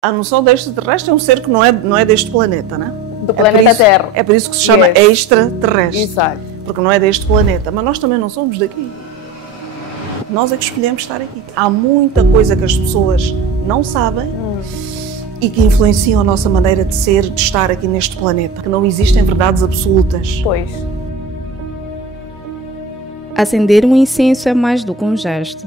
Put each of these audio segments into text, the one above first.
A noção de extraterrestre é um ser que não é deste planeta, né? Do planeta Terra. É por isso que se chama extraterrestre. Exato. Porque não é deste planeta. Mas nós também não somos daqui. Nós é que escolhemos estar aqui. Há muita coisa que as pessoas não sabem e que influenciam a nossa maneira de ser, de estar aqui neste planeta. Que não existem verdades absolutas. Pois. Acender um incenso é mais do que um gesto.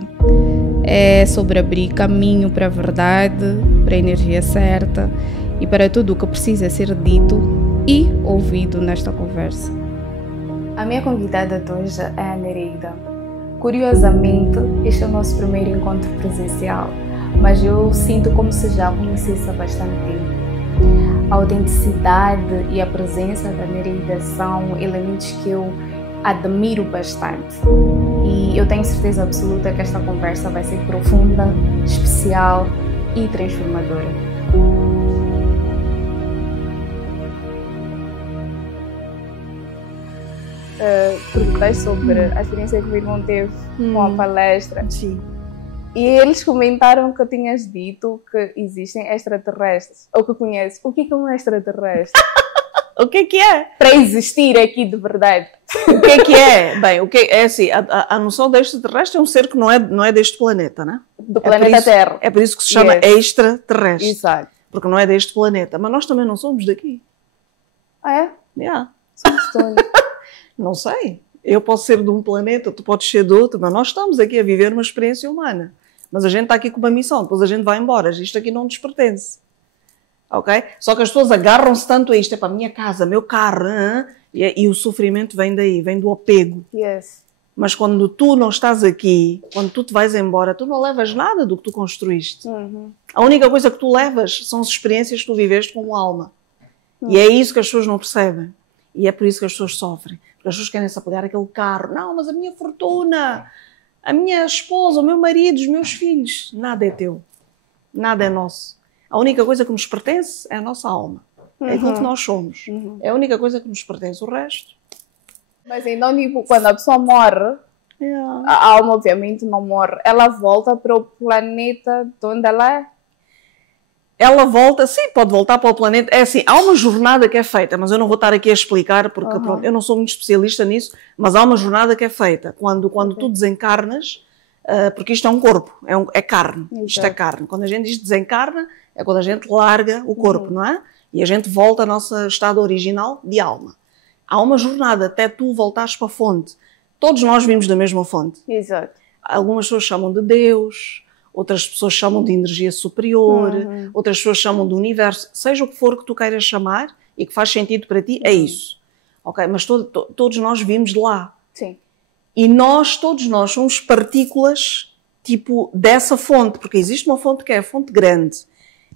É sobre abrir caminho para a verdade, para a energia certa e para tudo o que precisa ser dito e ouvido nesta conversa. A minha convidada de hoje é a Nereida. Curiosamente, este é o nosso primeiro encontro presencial, mas eu sinto como se já a conhecesse há bastante tempo. A autenticidade e a presença da Nereida são elementos que eu admiro bastante. E eu tenho certeza absoluta que esta conversa vai ser profunda, especial e transformadora. Perguntei sobre a experiência que o meu irmão teve com a palestra. Sim. E eles comentaram que tinhas dito que existem extraterrestres. Ou que conheces. O que é um extraterrestre? O que é? Para existir aqui de verdade. O que é? Bem, o que é assim, a noção de extraterrestre é um ser que não é deste planeta, né? Do planeta Terra. É por isso que se chama extraterrestre. Exato. Porque não é deste planeta. Mas nós também não somos daqui. Ah, é? Yeah. Somos todos. Não sei. Eu posso ser de um planeta, tu podes ser de outro, mas nós estamos aqui a viver uma experiência humana. Mas a gente está aqui com uma missão, depois a gente vai embora. Isto aqui não nos pertence. Ok? Só que as pessoas agarram-se tanto a isto. É para a minha casa, meu carro. E o sofrimento vem daí, vem do apego. Yes. Mas quando tu não estás aqui, quando tu te vais embora, tu não levas nada do que tu construíste. A única coisa que tu levas são as experiências que tu viveste com alma. E é isso que as pessoas não percebem. E é por isso que as pessoas sofrem. Porque as pessoas querem se apoderar daquele carro. Não, mas a minha fortuna, a minha esposa, o meu marido, os meus filhos. Nada é teu. Nada é nosso. A única coisa que nos pertence é a nossa alma. É aquilo que nós somos. É a única coisa que nos pertence. O resto... Mas então, tipo, quando a pessoa morre, a alma obviamente não morre. Ela volta para o planeta de onde ela é. Ela volta, sim, pode voltar para o planeta. É assim, há uma jornada que é feita, mas eu não vou estar aqui a explicar, porque pronto, eu não sou muito especialista nisso, mas há uma jornada que é feita. Quando tu desencarnas, porque isto é um corpo, é carne. Exato. Isto é carne. Quando a gente diz desencarna, é quando a gente larga o corpo, não é? E a gente volta ao nosso estado original de alma. Há uma jornada até tu voltares para a fonte. Todos nós vimos da mesma fonte. Exato. Algumas pessoas chamam de Deus, outras pessoas chamam de energia superior, outras pessoas chamam de universo. Seja o que for que tu queiras chamar e que faz sentido para ti, é isso. Ok? Mas todos nós vimos de lá. Sim. E todos nós somos partículas tipo dessa fonte, porque existe uma fonte que é a fonte grande,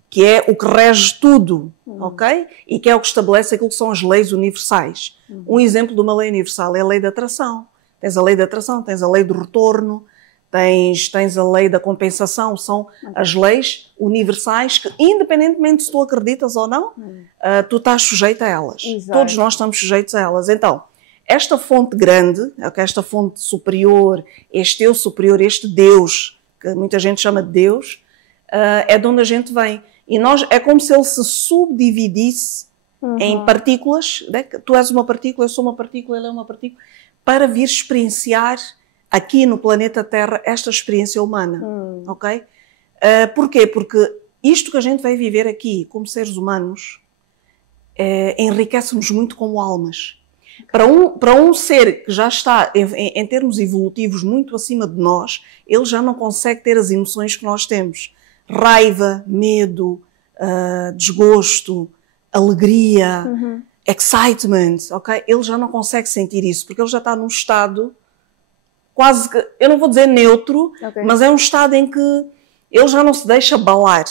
que é o que rege tudo, ok? E que é o que estabelece aquilo que são as leis universais. Um exemplo de uma lei universal é a lei da atração. Tens a lei da atração, tens a lei do retorno, tens a lei da compensação. São as leis universais que, independentemente se tu acreditas ou não, tu estás sujeito a elas. Exato. Todos nós estamos sujeitos a elas. Então, esta fonte grande, esta fonte superior, este eu superior, este Deus, que muita gente chama de Deus, é de onde a gente vem. E é como se ele se subdividisse em partículas. Né? Tu és uma partícula, eu sou uma partícula, ele é uma partícula, para vir experienciar aqui no planeta Terra esta experiência humana. Ok? Porquê? Porque isto que a gente vai viver aqui como seres humanos enriquece-nos muito como almas. Para um ser que já está em termos evolutivos muito acima de nós, ele já não consegue ter as emoções que nós temos. Raiva, medo, desgosto, alegria, excitement, ok? Ele já não consegue sentir isso, porque ele já está num estado quase que, eu não vou dizer neutro, mas é um estado em que ele já não se deixa abalar,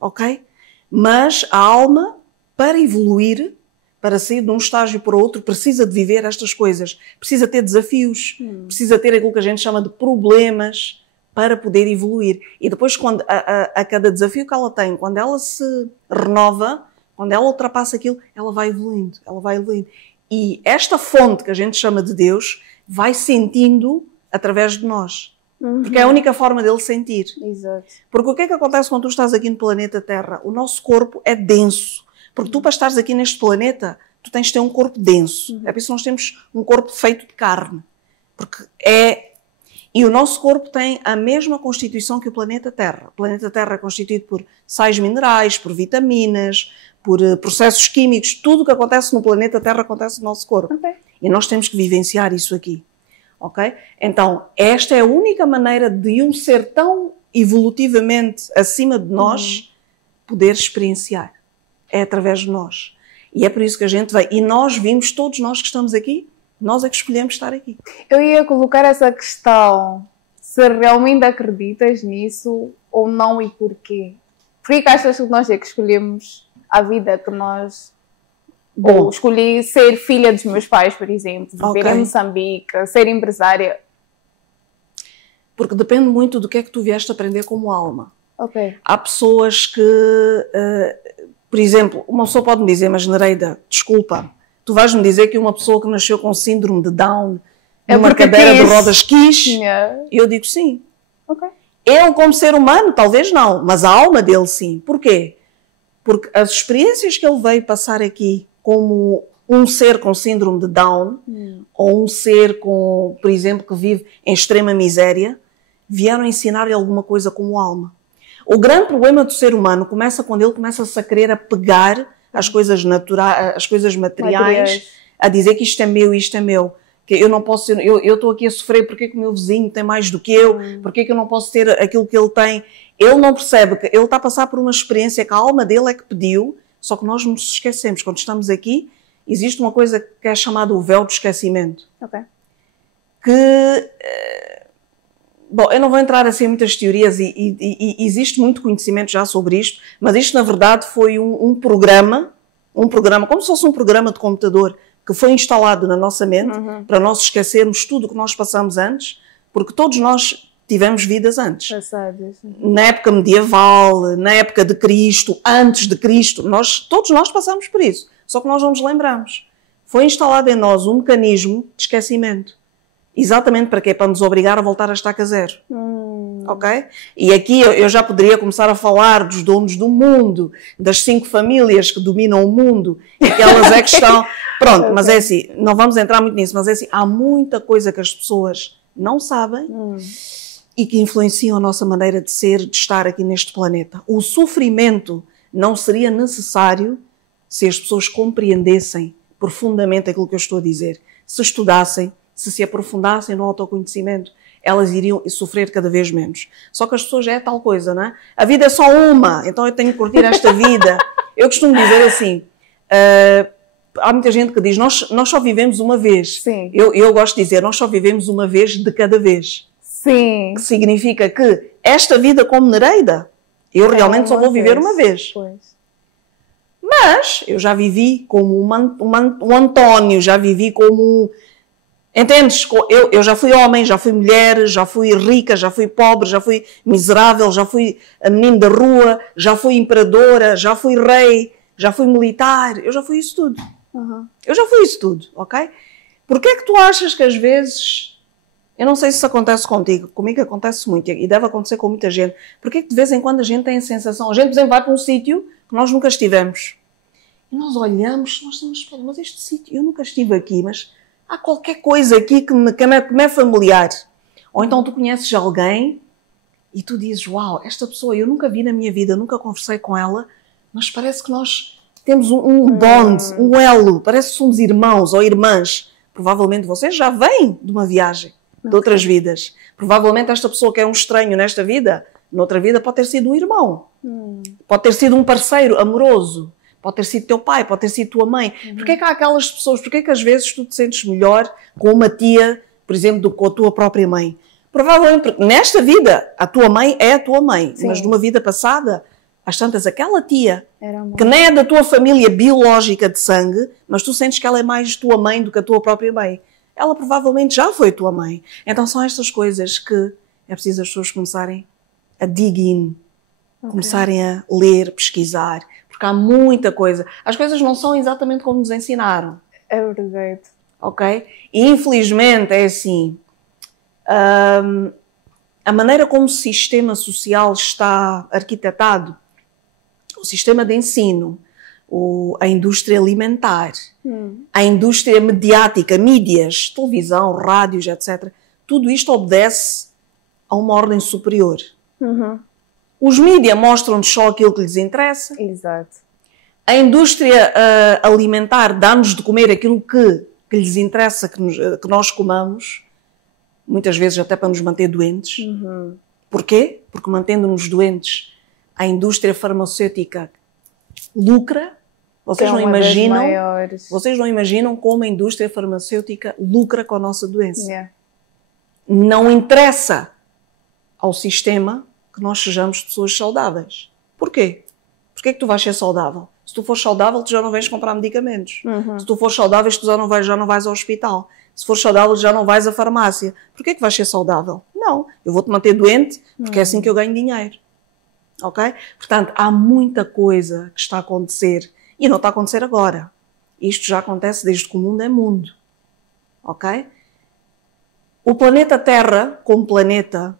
ok? Mas a alma, para evoluir, para sair de um estágio para outro, precisa de viver estas coisas, precisa ter desafios, precisa ter aquilo que a gente chama de problemas, para poder evoluir. E depois, quando a cada desafio que ela tem, quando ela se renova, quando ela ultrapassa aquilo, ela vai evoluindo, ela vai evoluindo. E esta fonte que a gente chama de Deus vai sentindo através de nós. Porque é a única forma dele sentir. Exato. Porque o que é que acontece quando tu estás aqui no planeta Terra? O nosso corpo é denso. Porque tu, para estares aqui neste planeta, tu tens de ter um corpo denso. É por isso que nós temos um corpo feito de carne. Porque E o nosso corpo tem a mesma constituição que o planeta Terra. O planeta Terra é constituído por sais minerais, por vitaminas, por processos químicos. Tudo o que acontece no planeta Terra acontece no nosso corpo. Okay. E nós temos que vivenciar isso aqui. Ok? Então, esta é a única maneira de um ser tão evolutivamente acima de nós poder experienciar. É através de nós. E é por isso que a gente veio. E nós vimos, todos nós que estamos aqui, nós é que escolhemos estar aqui. Eu ia colocar essa questão, se realmente acreditas nisso ou não e porquê? Porquê que achas que nós é que escolhemos a vida que nós... Bom, escolhi ser filha dos meus pais, por exemplo, viver em Moçambique, ser empresária. Porque depende muito do que é que tu vieste aprender como alma. Okay. Há pessoas que, por exemplo, uma pessoa pode me dizer, mas Nereida, desculpa, tu vais-me dizer que uma pessoa que nasceu com síndrome de Down, numa cadeira de rodas quis? Yeah. E eu digo sim. Okay. Ele como ser humano, talvez não, mas a alma dele sim. Porquê? Porque as experiências que ele veio passar aqui, como um ser com síndrome de Down, ou um ser com, por exemplo, que vive em extrema miséria, vieram ensinar-lhe alguma coisa como alma. O grande problema do ser humano começa quando ele começa-se a querer apegar às coisas naturais, às coisas materiais, a dizer que isto é meu, isto é meu. Que eu não posso ser, eu estou aqui a sofrer porque que o meu vizinho tem mais do que eu, porque que eu não posso ter aquilo que ele tem. Ele não percebe que ele está a passar por uma experiência que a alma dele é que pediu. Só que nós nos esquecemos. Quando estamos aqui, existe uma coisa que é chamada o véu do esquecimento. Okay. Que, bom, eu não vou entrar assim em muitas teorias e existe muito conhecimento já sobre isto, mas isto na verdade foi um programa, como se fosse um programa de computador que foi instalado na nossa mente para nós esquecermos tudo o que nós passamos antes, porque todos nós tivemos vidas antes. Passadas. Na época medieval, na época de Cristo, antes de Cristo, todos nós passamos por isso. Só que nós não nos lembramos. Foi instalado em nós um mecanismo de esquecimento. Exatamente para quê? Para nos obrigar a voltar a estaca zero. Ok? E aqui eu já poderia começar a falar dos donos do mundo, das 5 famílias que dominam o mundo, e que elas é que estão... Pronto, mas é assim, não vamos entrar muito nisso, mas é assim, há muita coisa que as pessoas não sabem e que influenciam a nossa maneira de ser, de estar aqui neste planeta. O sofrimento não seria necessário se as pessoas compreendessem profundamente aquilo que eu estou a dizer. Se estudassem, se aprofundassem no autoconhecimento, elas iriam sofrer cada vez menos. Só que as pessoas é tal coisa, não é? A vida é só uma, então eu tenho que curtir esta vida. Eu costumo dizer assim, há muita gente que diz, nós só vivemos uma vez. Sim. Eu gosto de dizer, nós só vivemos uma vez de cada vez. Sim. Que significa que esta vida como Nereida, eu realmente só vou viver uma vez. Pois. Mas eu já vivi como um António, já vivi como... Entendes? Eu já fui homem, já fui mulher, já fui rica, já fui pobre, já fui miserável, já fui menino da rua, já fui imperadora, já fui rei, já fui militar, eu já fui isso tudo. Eu já fui isso tudo, ok? Porquê é que tu achas que às vezes... Eu não sei se isso acontece contigo, comigo acontece muito e deve acontecer com muita gente. Porquê é que de vez em quando a gente tem a sensação... A gente, por exemplo, vai para um sítio que nós nunca estivemos. E nós olhamos, nós estamos, espera, mas este sítio, eu nunca estive aqui, mas há qualquer coisa aqui que me é familiar. Ou então tu conheces alguém e tu dizes, uau, esta pessoa eu nunca vi na minha vida, nunca conversei com ela, mas parece que nós temos um bond, um elo, parece que somos irmãos ou irmãs. Provavelmente vocês já vêm de uma viagem, de outras vidas. Provavelmente esta pessoa que é um estranho nesta vida, noutra vida pode ter sido um irmão. Pode ter sido um parceiro amoroso. Pode ter sido teu pai, pode ter sido tua mãe. Porquê é que há aquelas pessoas, porquê é que às vezes tu te sentes melhor com uma tia, por exemplo, do que com a tua própria mãe? Provavelmente porque nesta vida a tua mãe é a tua mãe, sim, mas numa vida passada, às tantas, aquela tia, que nem é da tua família biológica de sangue, mas tu sentes que ela é mais tua mãe do que a tua própria mãe. Ela provavelmente já foi tua mãe. Então são estas coisas que é preciso as pessoas começarem a dig in, começarem a ler, pesquisar, porque há muita coisa. As coisas não são exatamente como nos ensinaram. É verdade. Ok? E infelizmente é assim, a maneira como o sistema social está arquitetado, o sistema de ensino, a indústria alimentar, a indústria mediática, mídias, televisão, rádios, etc. Tudo isto obedece a uma ordem superior. Os mídias mostram-nos só aquilo que lhes interessa. Exato. A indústria alimentar dá-nos de comer aquilo que lhes interessa que nós comamos, muitas vezes até para nos manter doentes. Porquê? Porque mantendo-nos doentes, a indústria farmacêutica lucra. Vocês não imaginam como a indústria farmacêutica lucra com a nossa doença. Não interessa ao sistema que nós sejamos pessoas saudáveis. Porquê? Porquê que tu vais ser saudável? Se tu fores saudável, tu já não vais comprar medicamentos. Se tu fores saudável, tu já não vais ao hospital. Se fores saudável, já não vais à farmácia. Porquê que vais ser saudável? Não, eu vou-te manter doente, porque é assim que eu ganho dinheiro. Ok? Portanto, há muita coisa que está a acontecer. E não está a acontecer agora. Isto já acontece desde que o mundo é mundo. Ok? O planeta Terra, como planeta,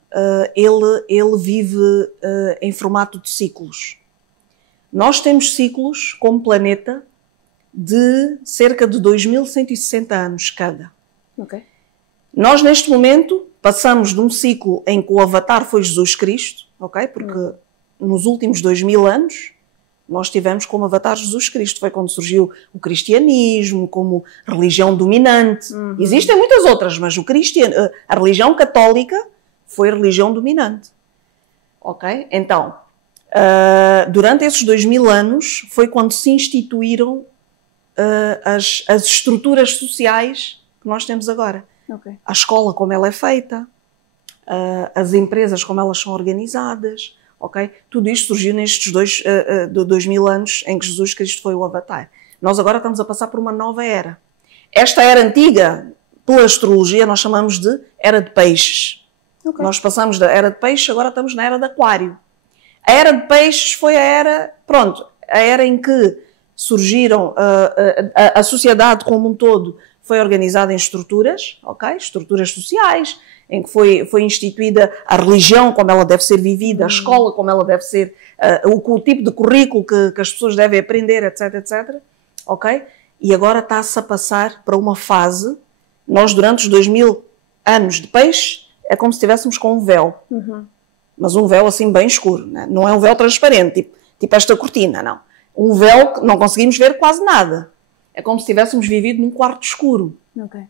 ele vive em formato de ciclos. Nós temos ciclos, como planeta, de cerca de 2.160 anos cada. Okay. Nós, neste momento, passamos de um ciclo em que o avatar foi Jesus Cristo, ok? Porque nos últimos 2.000 anos, nós tivemos como avatar Jesus Cristo. Foi quando surgiu o cristianismo como religião dominante. Existem muitas outras, mas a religião católica foi a religião dominante. Ok? Então, durante esses 2.000 anos, foi quando se instituíram as estruturas sociais que nós temos agora. Okay. A escola, como ela é feita, as empresas, como elas são organizadas. Okay? Tudo isto surgiu nestes 2.000 anos em que Jesus Cristo foi o avatar. Nós agora estamos a passar por uma nova era. Esta era antiga, pela astrologia, nós chamamos de Era de Peixes. Okay. Nós passamos da Era de Peixes, agora estamos na Era de Aquário. A Era de Peixes foi a era em que surgiram, a sociedade como um todo foi organizada em estruturas, okay? Estruturas sociais, em que foi instituída a religião como ela deve ser vivida, a escola como ela deve ser, o tipo de currículo que as pessoas devem aprender, etc, etc. Ok? E agora está-se a passar para uma fase, nós durante os 2.000 anos de peixe, é como se estivéssemos com um véu. Mas um véu assim bem escuro, né? Não é um véu transparente, tipo esta cortina, não. Um véu que não conseguimos ver quase nada. É como se tivéssemos vivido num quarto escuro. Okay.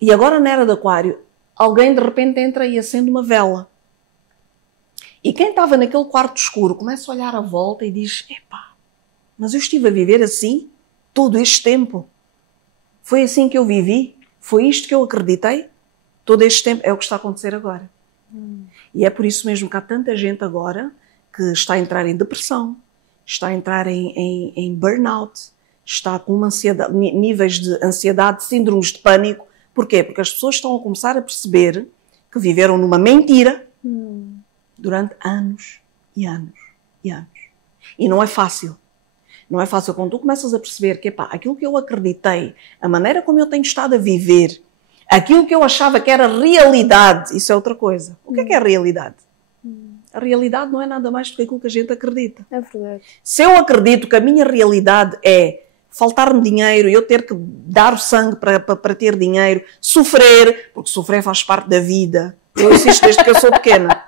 E agora na Era de Aquário, alguém de repente entra e acende uma vela. E quem estava naquele quarto escuro começa a olhar à volta e diz: epá, mas eu estive a viver assim todo este tempo. Foi assim que eu vivi? Foi isto que eu acreditei? Todo este tempo é o que está a acontecer agora. E é por isso mesmo que há tanta gente agora que está a entrar em depressão, está a entrar em burnout, está com níveis de ansiedade, síndromes de pânico. Porquê? Porque as pessoas estão a começar a perceber que viveram numa mentira durante anos e anos e anos. E não é fácil. Não é fácil quando tu começas a perceber que, epá, aquilo que eu acreditei, a maneira como eu tenho estado a viver, aquilo que eu achava que era realidade, isso é outra coisa. O que é a realidade? A realidade não é nada mais do que aquilo que a gente acredita. É verdade. Se eu acredito que a minha realidade é faltar-me dinheiro, eu ter que dar o sangue para ter dinheiro, sofrer, porque sofrer faz parte da vida. Eu insisto desde que eu sou pequena.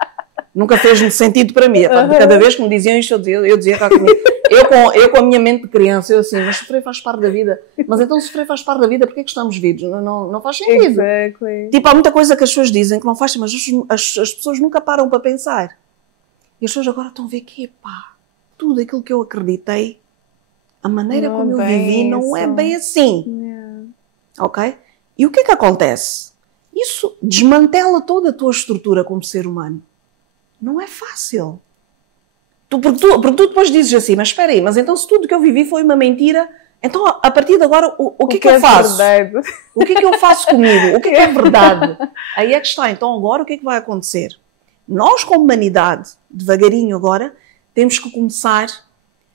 Nunca fez sentido para mim. Cada vez que me diziam isto, eu dizia cá comigo. Eu com a minha mente de criança, eu assim, mas sofrer faz parte da vida. Mas então sofrer faz parte da vida, porquê é que estamos vivos? Não faz sentido. Exactly. Tipo, há muita coisa que as pessoas dizem que não faz sentido, mas as pessoas nunca param para pensar. E as pessoas agora estão a ver que, pá, tudo aquilo que eu acreditei, a maneira como eu vivi não é bem assim. Ok? E o que é que acontece? Isso desmantela toda a tua estrutura como ser humano. Não é fácil. Porque tu depois dizes assim, mas espera aí, mas então se tudo que eu vivi foi uma mentira, então a partir de agora o que é que eu faço? Verdade? O que é que eu faço comigo? O que é verdade? Aí é que está. Então agora o que é que vai acontecer? Nós como humanidade, devagarinho agora, temos que começar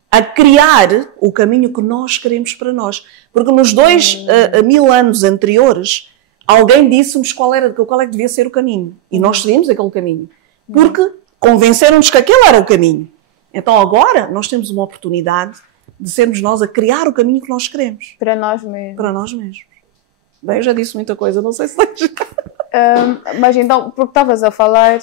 a criar o caminho que nós queremos para nós. Porque nos 2.000 anos anteriores, alguém disse-nos qual é que devia ser o caminho. E nós seguimos aquele caminho. Porque convenceram-nos que aquele era o caminho. Então agora nós temos uma oportunidade de sermos nós a criar o caminho que nós queremos. Para nós mesmos. Para nós mesmos. Bem, eu já disse muita coisa, não sei se vais... Mas então, porque estavas a falar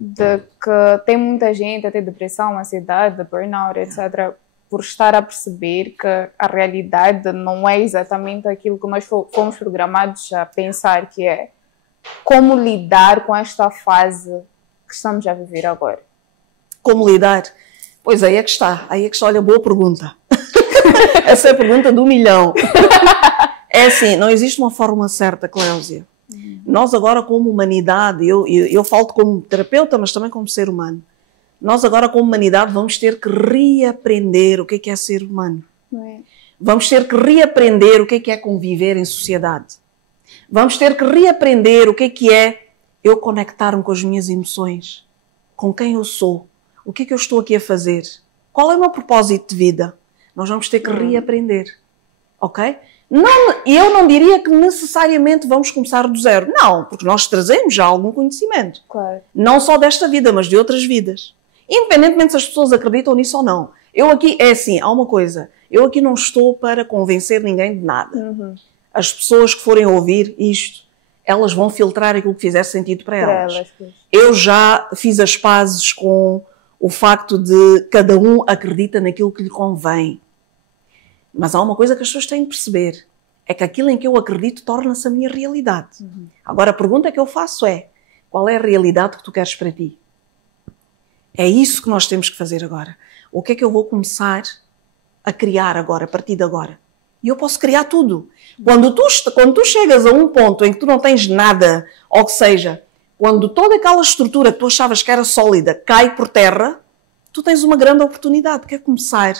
de que tem muita gente, até depressão, ansiedade, burnout, etc., por estar a perceber que a realidade não é exatamente aquilo que nós fomos programados a pensar que é. Como lidar com esta fase que estamos a viver agora? Como lidar? Pois aí é que está. Olha, boa pergunta. Essa é a pergunta do milhão. É assim, não existe uma fórmula certa, Cléusia. Nós agora como humanidade, eu falo como terapeuta, mas também como ser humano, nós agora como humanidade vamos ter que reaprender o que é ser humano. Vamos ter que reaprender o que é conviver em sociedade. Vamos ter que reaprender o que é eu conectar-me com as minhas emoções, com quem eu sou, o que eu estou aqui a fazer, qual é o meu propósito de vida. Nós vamos ter que reaprender, ok? Eu não diria que necessariamente vamos começar do zero. Não, porque nós trazemos já algum conhecimento. Claro. Não só desta vida, mas de outras vidas. Independentemente se as pessoas acreditam nisso ou não. Eu aqui, é assim, há uma coisa. Eu aqui não estou para convencer ninguém de nada. As pessoas que forem ouvir isto, elas vão filtrar aquilo que fizer sentido para elas. Eu já fiz as pazes com o facto de cada um acredita naquilo que lhe convém. Mas há uma coisa que as pessoas têm de perceber. É que aquilo em que eu acredito torna-se a minha realidade. Agora, a pergunta que eu faço é, qual é a realidade que tu queres para ti? É isso que nós temos que fazer agora. O que é que eu vou começar a criar agora, a partir de agora? E eu posso criar tudo. Quando tu chegas a um ponto em que tu não tens nada, ou que seja, quando toda aquela estrutura que tu achavas que era sólida cai por terra, tu tens uma grande oportunidade, que é começar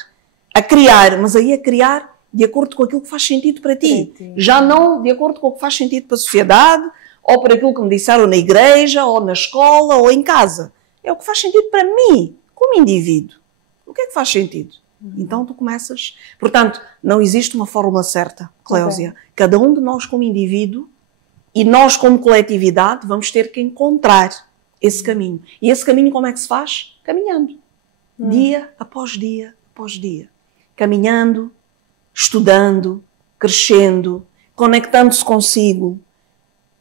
a criar, mas aí a criar de acordo com aquilo que faz sentido para ti. Já não de acordo com o que faz sentido para a sociedade, ou por aquilo que me disseram na igreja, ou na escola, ou em casa. É o que faz sentido para mim, como indivíduo. O que é que faz sentido? Então tu começas... Portanto, não existe uma fórmula certa, Cléusia. Cada um de nós como indivíduo e nós como coletividade vamos ter que encontrar esse caminho. E esse caminho como é que se faz? Caminhando. Dia após dia após dia. Caminhando, estudando, crescendo, conectando-se consigo,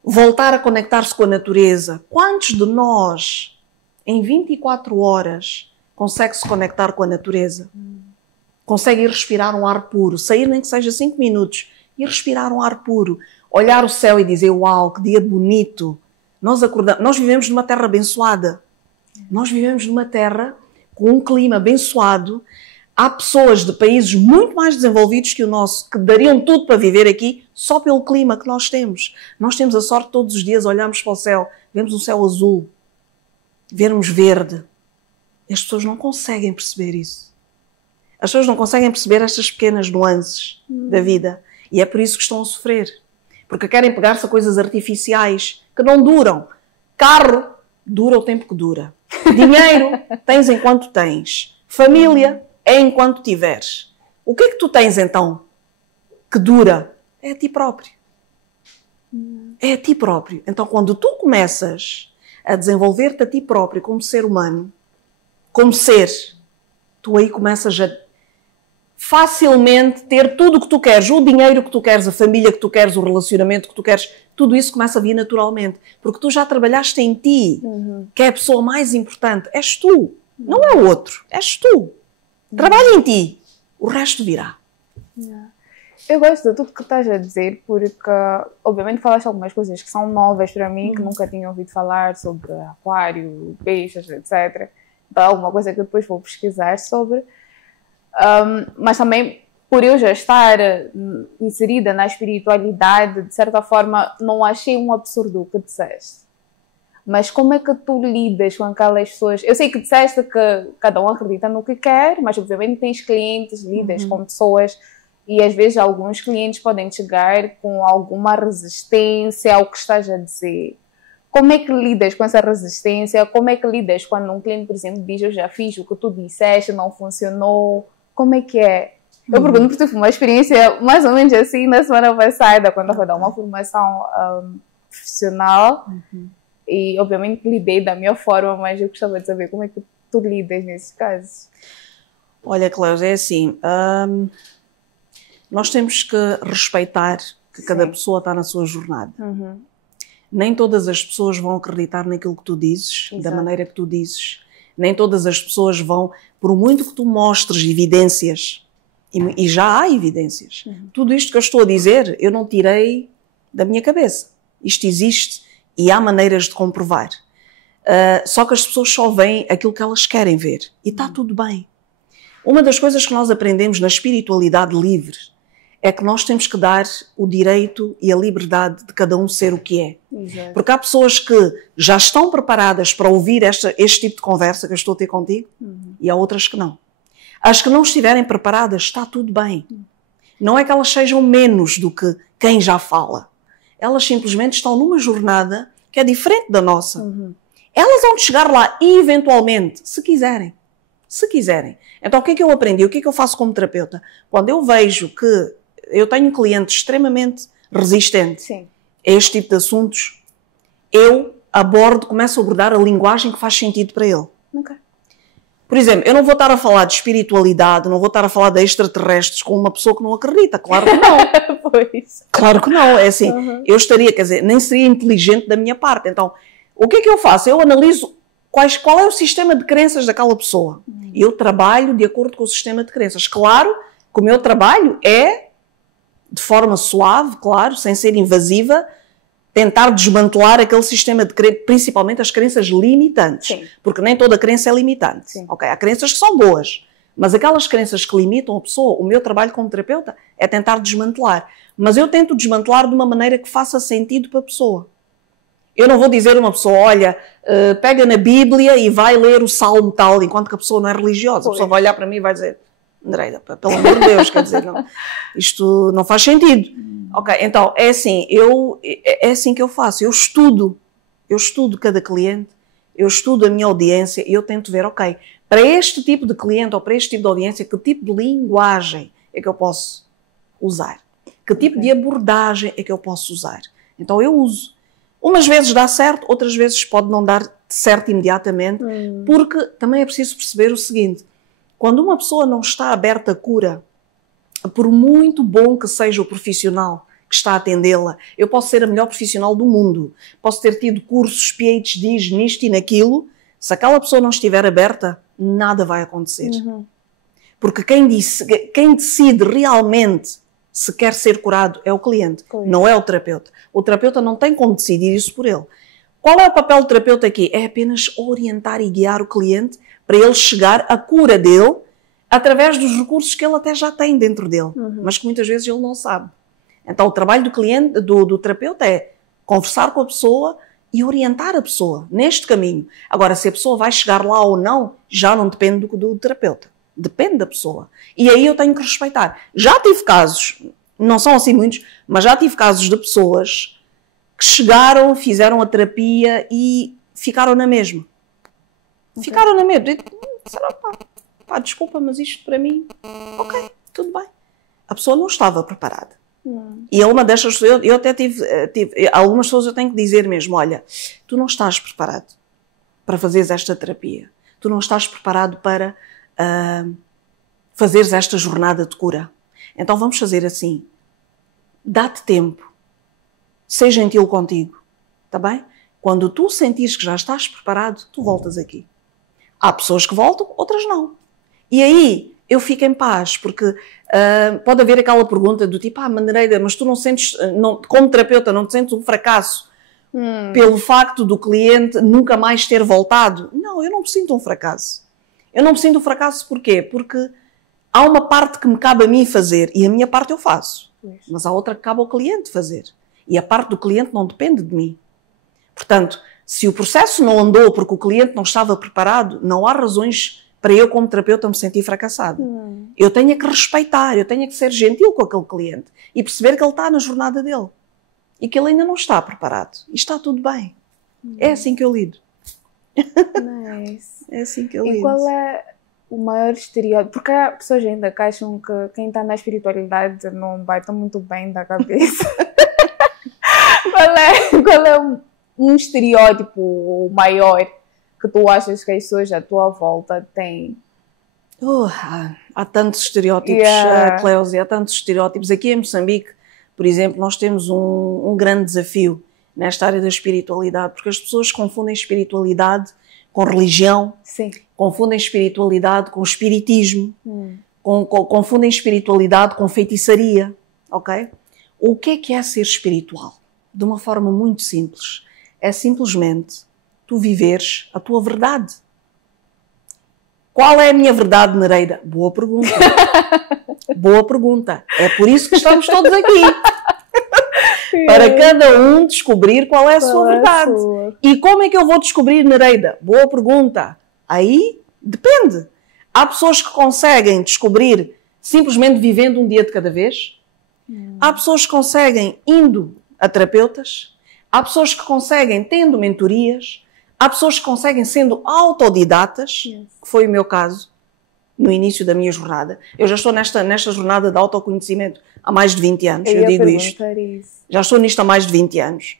voltar a conectar-se com a natureza. Quantos de nós, em 24 horas, consegue se conectar com a natureza? Consegue ir respirar um ar puro, sair nem que seja 5 minutos, e respirar um ar puro, olhar o céu e dizer, uau, que dia bonito. Nós vivemos numa terra abençoada. Nós vivemos numa terra com um clima abençoado. Há pessoas de países muito mais desenvolvidos que o nosso, que dariam tudo para viver aqui, só pelo clima que nós temos. Nós temos a sorte todos os dias, olhamos para o céu, vemos um céu azul, vermos verde. E as pessoas não conseguem perceber isso. As pessoas não conseguem perceber estas pequenas nuances da vida. E é por isso que estão a sofrer. Porque querem pegar-se a coisas artificiais que não duram. Carro dura o tempo que dura. Dinheiro tens enquanto tens. Família é enquanto tiveres. O que é que tu tens então que dura? É a ti próprio. É a ti próprio. Então quando tu começas a desenvolver-te a ti próprio como ser humano, como ser, tu aí começas a facilmente ter tudo o que tu queres, o dinheiro que tu queres, a família que tu queres, o relacionamento que tu queres, tudo isso começa a vir naturalmente. Porque tu já trabalhaste em ti, que é a pessoa mais importante. És tu, não é o outro, és tu. Trabalha em ti, o resto virá. Eu gosto de tudo que estás a dizer, porque obviamente falaste algumas coisas que são novas para mim, que nunca tinha ouvido falar sobre aquário, peixes, etc. Então, alguma coisa que eu depois vou pesquisar sobre. Mas também, por eu já estar inserida na espiritualidade, de certa forma, não achei um absurdo o que disseste. Mas como é que tu lidas com aquelas pessoas? Eu sei que disseste que cada um acredita no que quer, mas obviamente tens clientes, lidas com pessoas, e às vezes alguns clientes podem chegar com alguma resistência ao que estás a dizer. Como é que lidas com essa resistência? Como é que lidas quando um cliente, por exemplo, diz, eu já fiz o que tu disseste, não funcionou? Como é que é? Eu pergunto porque tive uma experiência mais ou menos assim na semana passada, quando eu fui dar uma formação profissional. E obviamente lidei da minha forma, mas eu gostava de saber como é que tu lidas nesses casos. Olha, Cláudia, é assim, nós temos que respeitar que cada pessoa está na sua jornada. Nem todas as pessoas vão acreditar naquilo que tu dizes, da maneira que tu dizes. Nem todas as pessoas vão, por muito que tu mostres evidências, e já há evidências, tudo isto que eu estou a dizer, eu não tirei da minha cabeça. Isto existe e há maneiras de comprovar. Só que as pessoas só veem aquilo que elas querem ver. E está tudo bem. Uma das coisas que nós aprendemos na espiritualidade livre é que nós temos que dar o direito e a liberdade de cada um ser o que é. Exato. Porque há pessoas que já estão preparadas para ouvir este tipo de conversa que eu estou a ter contigo e há outras que não. As que não estiverem preparadas, está tudo bem. Não é que elas sejam menos do que quem já fala. Elas simplesmente estão numa jornada que é diferente da nossa. Elas vão chegar lá eventualmente, se quiserem. Se quiserem. Então o que é que eu aprendi? O que é que eu faço como terapeuta? Quando eu vejo que eu tenho um cliente extremamente resistente a este tipo de assuntos, eu começo a abordar a linguagem que faz sentido para ele. Por exemplo, eu não vou estar a falar de espiritualidade, não vou estar a falar de extraterrestres com uma pessoa que não acredita. Claro que não. Pois. Claro que não. É assim, eu estaria, quer dizer, nem seria inteligente da minha parte. Então, o que é que eu faço? Eu analiso qual é o sistema de crenças daquela pessoa. E eu trabalho de acordo com o sistema de crenças. Claro que o meu trabalho é de forma suave, claro, sem ser invasiva, tentar desmantelar aquele sistema de crenças, principalmente as crenças limitantes. Porque nem toda crença é limitante. Okay? Há crenças que são boas, mas aquelas crenças que limitam a pessoa, o meu trabalho como terapeuta é tentar desmantelar. Mas eu tento desmantelar de uma maneira que faça sentido para a pessoa. Eu não vou dizer a uma pessoa, olha, pega na Bíblia e vai ler o Salmo tal, enquanto que a pessoa não é religiosa. A pessoa vai olhar para mim e vai dizer, Andreida, pelo amor de Deus, quer dizer, não, isto não faz sentido. Ok, então, é assim que eu faço. Eu estudo cada cliente, eu estudo a minha audiência e eu tento ver, ok, para este tipo de cliente ou para este tipo de audiência, que tipo de linguagem é que eu posso usar? Que tipo de abordagem é que eu posso usar? Então eu uso. Umas vezes dá certo, outras vezes pode não dar certo imediatamente, porque também é preciso perceber o seguinte, quando uma pessoa não está aberta à cura, por muito bom que seja o profissional que está a atendê-la, eu posso ser a melhor profissional do mundo, posso ter tido cursos, PhDs nisto e naquilo, se aquela pessoa não estiver aberta, nada vai acontecer. Porque quem decide realmente se quer ser curado é o cliente, não é o terapeuta. O terapeuta não tem como decidir isso por ele. Qual é o papel do terapeuta aqui? É apenas orientar e guiar o cliente para ele chegar à cura dele através dos recursos que ele até já tem dentro dele, mas que muitas vezes ele não sabe. Então o trabalho do cliente, do terapeuta é conversar com a pessoa e orientar a pessoa neste caminho. Agora, se a pessoa vai chegar lá ou não, já não depende do terapeuta. Depende da pessoa. E aí eu tenho que respeitar. Já tive casos, não são assim muitos, mas já tive casos de pessoas que chegaram, fizeram a terapia e ficaram na mesma. Ficaram na mesma. E disseram, pá, desculpa, mas isto para mim, ok, tudo bem. A pessoa não estava preparada. E é uma destas pessoas, eu até tive algumas pessoas eu tenho que dizer mesmo, olha, tu não estás preparado para fazeres esta terapia. Tu não estás preparado para fazeres esta jornada de cura. Então vamos fazer assim. Dá-te tempo. Seja gentil contigo. Está bem? Quando tu sentires que já estás preparado, tu voltas aqui. Há pessoas que voltam, outras não. E aí eu fico em paz, porque pode haver aquela pergunta do tipo, Maneireira, mas tu não sentes, como terapeuta, não te sentes um fracasso pelo facto do cliente nunca mais ter voltado? Não, eu não me sinto um fracasso. Eu não me sinto um fracasso porquê? Porque há uma parte que me cabe a mim fazer e a minha parte eu faço. Mas há outra que cabe ao cliente fazer. E a parte do cliente não depende de mim. Portanto, se o processo não andou porque o cliente não estava preparado, não há razões para eu, como terapeuta, me sentir fracassada. Eu tenho que respeitar, eu tenho que ser gentil com aquele cliente e perceber que ele está na jornada dele e que ele ainda não está preparado. E está tudo bem. É assim que eu lido. Nice. É assim que eu lido. E qual é O maior estereótipo, porque há pessoas ainda que acham que quem está na espiritualidade não vai estar muito bem da cabeça. Qual é um estereótipo maior que tu achas que as pessoas à tua volta têm? Há tantos estereótipos, Cléusia, há tantos estereótipos. Aqui em Moçambique, por exemplo, nós temos um grande desafio nesta área da espiritualidade, porque as pessoas confundem espiritualidade com religião, Sim. confundem espiritualidade com espiritismo, confundem espiritualidade com feitiçaria, ok? O que é ser espiritual? De uma forma muito simples. É simplesmente tu viveres a tua verdade. Qual é a minha verdade, Nereida? Boa pergunta. Boa pergunta. É por isso que estamos todos aqui. Para cada um descobrir qual é a sua verdade. E como é que eu vou descobrir, Nereida? Boa pergunta. Aí depende. Há pessoas que conseguem descobrir simplesmente vivendo um dia de cada vez. Há pessoas que conseguem indo a terapeutas. Há pessoas que conseguem tendo mentorias. Há pessoas que conseguem sendo autodidatas, que foi o meu caso no início da minha jornada. Eu já estou nesta jornada de autoconhecimento há mais de 20 anos, eu digo isto. Já estou nisto há mais de 20 anos.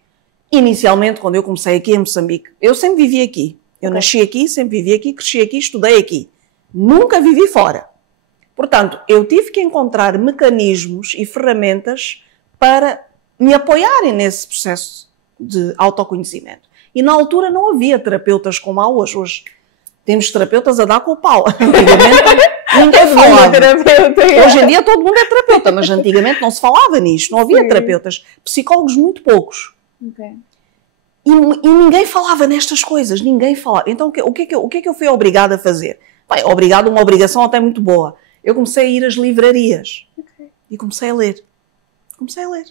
Inicialmente, quando eu comecei aqui em Moçambique, eu sempre vivi aqui. Eu nasci aqui, sempre vivi aqui, cresci aqui, estudei aqui. Nunca vivi fora. Portanto, eu tive que encontrar mecanismos e ferramentas para me apoiarem nesse processo de autoconhecimento. E na altura não havia terapeutas como há hoje. Hoje temos terapeutas a dar com o pau. Antigamente ninguém falava. Hoje em dia todo mundo é terapeuta, mas antigamente não se falava nisto. Não havia terapeutas. Psicólogos muito poucos. Okay. E ninguém falava nestas coisas. Ninguém falava. Então o que é que eu fui obrigada a fazer? Bem, obrigada, uma obrigação até muito boa. Eu comecei a ir às livrarias. E comecei a ler. Comecei a ler.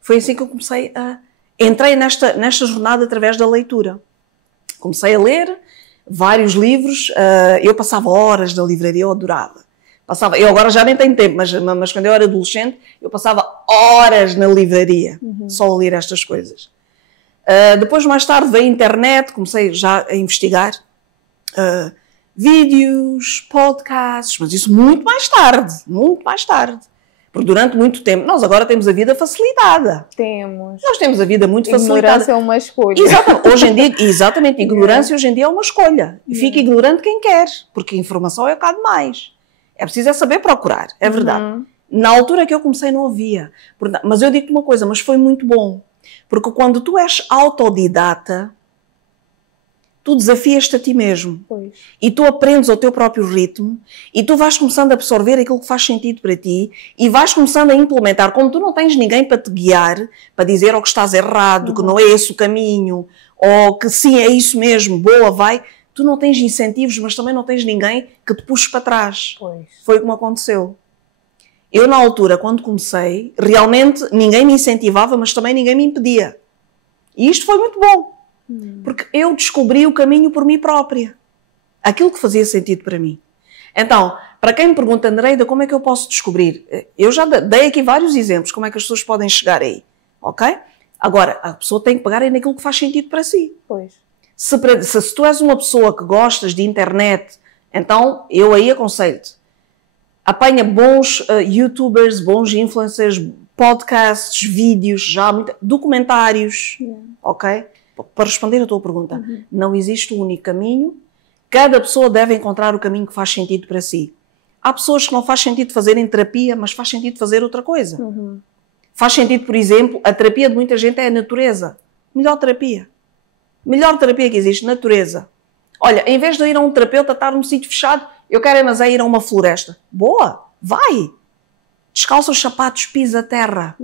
Foi assim que eu comecei a... Entrei nesta jornada através da leitura. Comecei a ler vários livros. Eu passava horas na livraria, eu adorava. Eu agora já nem tenho tempo, mas quando eu era adolescente, eu passava horas na livraria, só a ler estas coisas. Depois, mais tarde, veio a internet, comecei já a investigar vídeos, podcasts, mas isso muito mais tarde, muito mais tarde. Porque durante muito tempo, nós agora temos a vida facilitada. Nós temos a vida muito facilitada. Ignorância é uma escolha. Exatamente. Hoje em dia, exatamente, ignorância hoje em dia é uma escolha. E fica ignorante quem quer, porque a informação é cá demais. É preciso saber procurar, é verdade. Na altura que eu comecei não havia. Mas eu digo-te uma coisa, mas foi muito bom. Porque quando tu és autodidata, tu desafias-te a ti mesmo. Pois. E tu aprendes ao teu próprio ritmo e tu vais começando a absorver aquilo que faz sentido para ti e vais começando a implementar. Como tu não tens ninguém para te guiar, para dizer ou que estás errado, que não é esse o caminho, ou que sim, é isso mesmo, boa, vai. Tu não tens incentivos, mas também não tens ninguém que te puxe para trás. Pois. Foi como aconteceu. Eu, na altura, quando comecei, realmente ninguém me incentivava, mas também ninguém me impedia. E isto foi muito bom. Porque eu descobri o caminho por mim própria. Aquilo que fazia sentido para mim. Então, para quem me pergunta, Nereida, como é que eu posso descobrir? Eu já dei aqui vários exemplos, como é que as pessoas podem chegar aí. Ok? Agora, a pessoa tem que pegar aí naquilo que faz sentido para si. Pois. Se tu és uma pessoa que gostas de internet, então eu aí aconselho-te. Apanha bons youtubers, bons influencers, podcasts, vídeos, documentários. Ok? Para responder a tua pergunta, não existe um único caminho. Cada pessoa deve encontrar o caminho que faz sentido para si. Há pessoas que não faz sentido fazerem terapia, mas faz sentido fazer outra coisa. Faz sentido, por exemplo, a terapia de muita gente é a natureza. Melhor terapia. Melhor terapia que existe, natureza. Olha, em vez de eu ir a um terapeuta, estar num sítio fechado, eu quero mas é ir a uma floresta. Boa, vai. Descalça os sapatos, pisa a terra.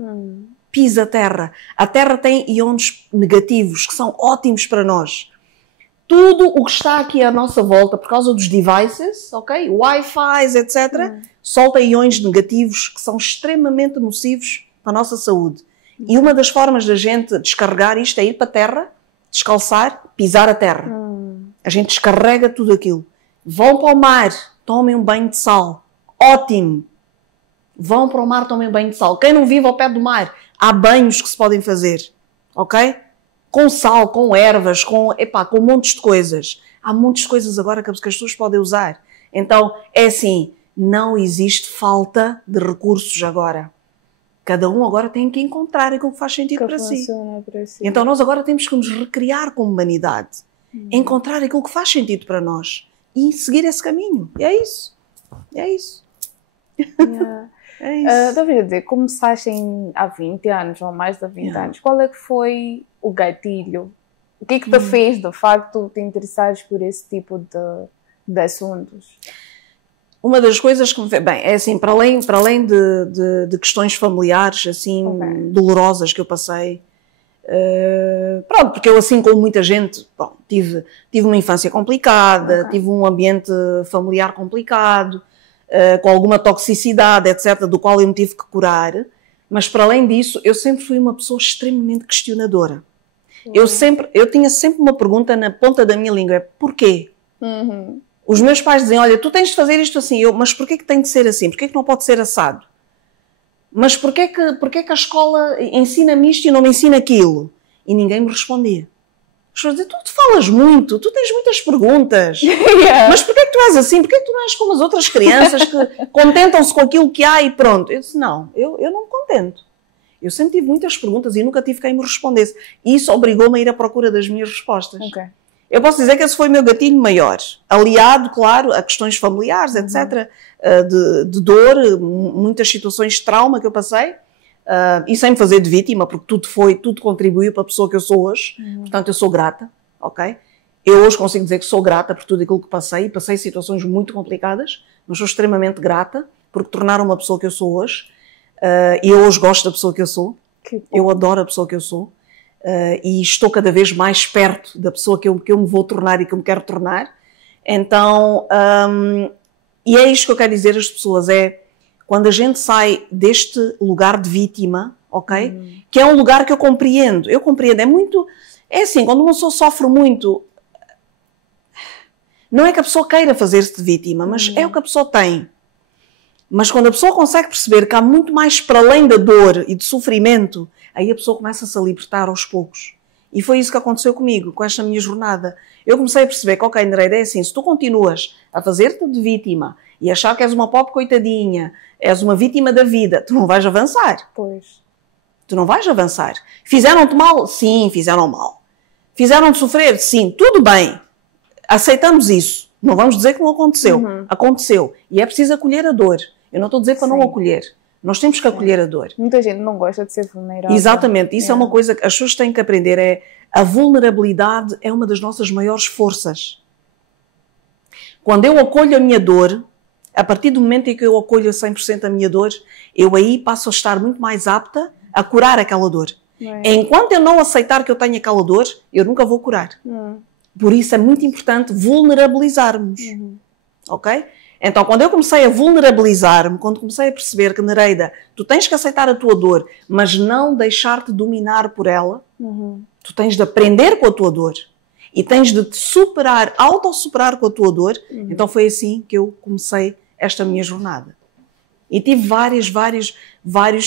Pisa a terra. A terra tem íons negativos que são ótimos para nós. Tudo o que está aqui à nossa volta, por causa dos devices, ok? Wi-Fi, etc., solta íons negativos que são extremamente nocivos para a nossa saúde. E uma das formas da gente descarregar isto é ir para a terra, descalçar, pisar a terra. A gente descarrega tudo aquilo. Vão para o mar, tomem um banho de sal. Ótimo! Vão para o mar, tomem um banho de sal. Quem não vive ao pé do mar, há banhos que se podem fazer, ok? Com sal, com ervas, com montes de coisas. Há montes de coisas agora que as pessoas podem usar. Então, é assim, não existe falta de recursos agora. Cada um agora tem que encontrar aquilo que faz sentido para si. Então nós agora temos que nos recriar como humanidade. Encontrar aquilo que faz sentido para nós. E seguir esse caminho. E é isso. É isso. Yeah. É isso. Deveria dizer, começaste há 20 anos ou mais de 20 anos. Qual é que foi o gatilho? O que é que te fez, de facto, te interessares por esse tipo de assuntos? Uma das coisas que me fez... Bem, é assim, para além de questões familiares, assim, dolorosas que eu passei, pronto, porque eu, assim como muita gente, bom, tive uma infância complicada, tive um ambiente familiar complicado, com alguma toxicidade, etc., do qual eu me tive que curar, mas para além disso, eu sempre fui uma pessoa extremamente questionadora. Eu tinha sempre uma pergunta na ponta da minha língua, é porquê? Os meus pais dizem, olha, tu tens de fazer isto assim, mas porquê que tem de ser assim? Porquê que não pode ser assado? Mas porquê que a escola ensina-me isto e não me ensina aquilo? E ninguém me respondia. As pessoas dizem, tu falas muito, tu tens muitas perguntas, mas porquê que tu és assim? Porquê que tu não és como as outras crianças que contentam-se com aquilo que há e pronto? Eu disse, não, eu não me contento. Eu sempre tive muitas perguntas e nunca tive quem me respondesse. E isso obrigou-me a ir à procura das minhas respostas. Eu posso dizer que esse foi o meu gatilho maior, aliado, claro, a questões familiares, etc., de dor, muitas situações de trauma que eu passei, e sem me fazer de vítima, porque tudo contribuiu para a pessoa que eu sou hoje, portanto eu sou grata, ok? Eu hoje consigo dizer que sou grata por tudo aquilo que passei situações muito complicadas, mas sou extremamente grata, porque tornaram uma pessoa que eu sou hoje, e eu hoje gosto da pessoa que eu sou, eu adoro a pessoa que eu sou, e estou cada vez mais perto da pessoa que eu me vou tornar e que eu me quero tornar. Então, e é isto que eu quero dizer às pessoas, é quando a gente sai deste lugar de vítima, ok? Que é um lugar que eu compreendo, é assim, quando uma pessoa sofre muito, não é que a pessoa queira fazer-se de vítima, mas é o que a pessoa tem. Mas quando a pessoa consegue perceber que há muito mais para além da dor e do sofrimento, aí a pessoa começa-se a libertar aos poucos. E foi isso que aconteceu comigo, com esta minha jornada. Eu comecei a perceber que, ok, Nereida, é assim, se tu continuas a fazer-te de vítima e achar que és uma pobre coitadinha, és uma vítima da vida, tu não vais avançar. Pois. Tu não vais avançar. Fizeram-te mal? Sim, fizeram mal. Fizeram-te sofrer? Sim, tudo bem. Aceitamos isso. Não vamos dizer que não aconteceu. Aconteceu. E é preciso acolher a dor. Eu não estou a dizer para não acolher. Nós temos que acolher a dor. Muita gente não gosta de ser vulnerável. Exatamente. Isso é uma coisa que as pessoas têm que aprender. A vulnerabilidade é uma das nossas maiores forças. Quando eu acolho a minha dor, a partir do momento em que eu acolho a 100% a minha dor, eu aí passo a estar muito mais apta a curar aquela dor. Enquanto eu não aceitar que eu tenho aquela dor, eu nunca vou curar. Por isso é muito importante vulnerabilizarmos. Ok? Então, quando eu comecei a vulnerabilizar-me, quando comecei a perceber que, Nereida, tu tens que aceitar a tua dor, mas não deixar-te dominar por ela, tu tens de aprender com a tua dor e tens de te superar, autossuperar com a tua dor. Então foi assim que eu comecei esta minha jornada. E tive vários.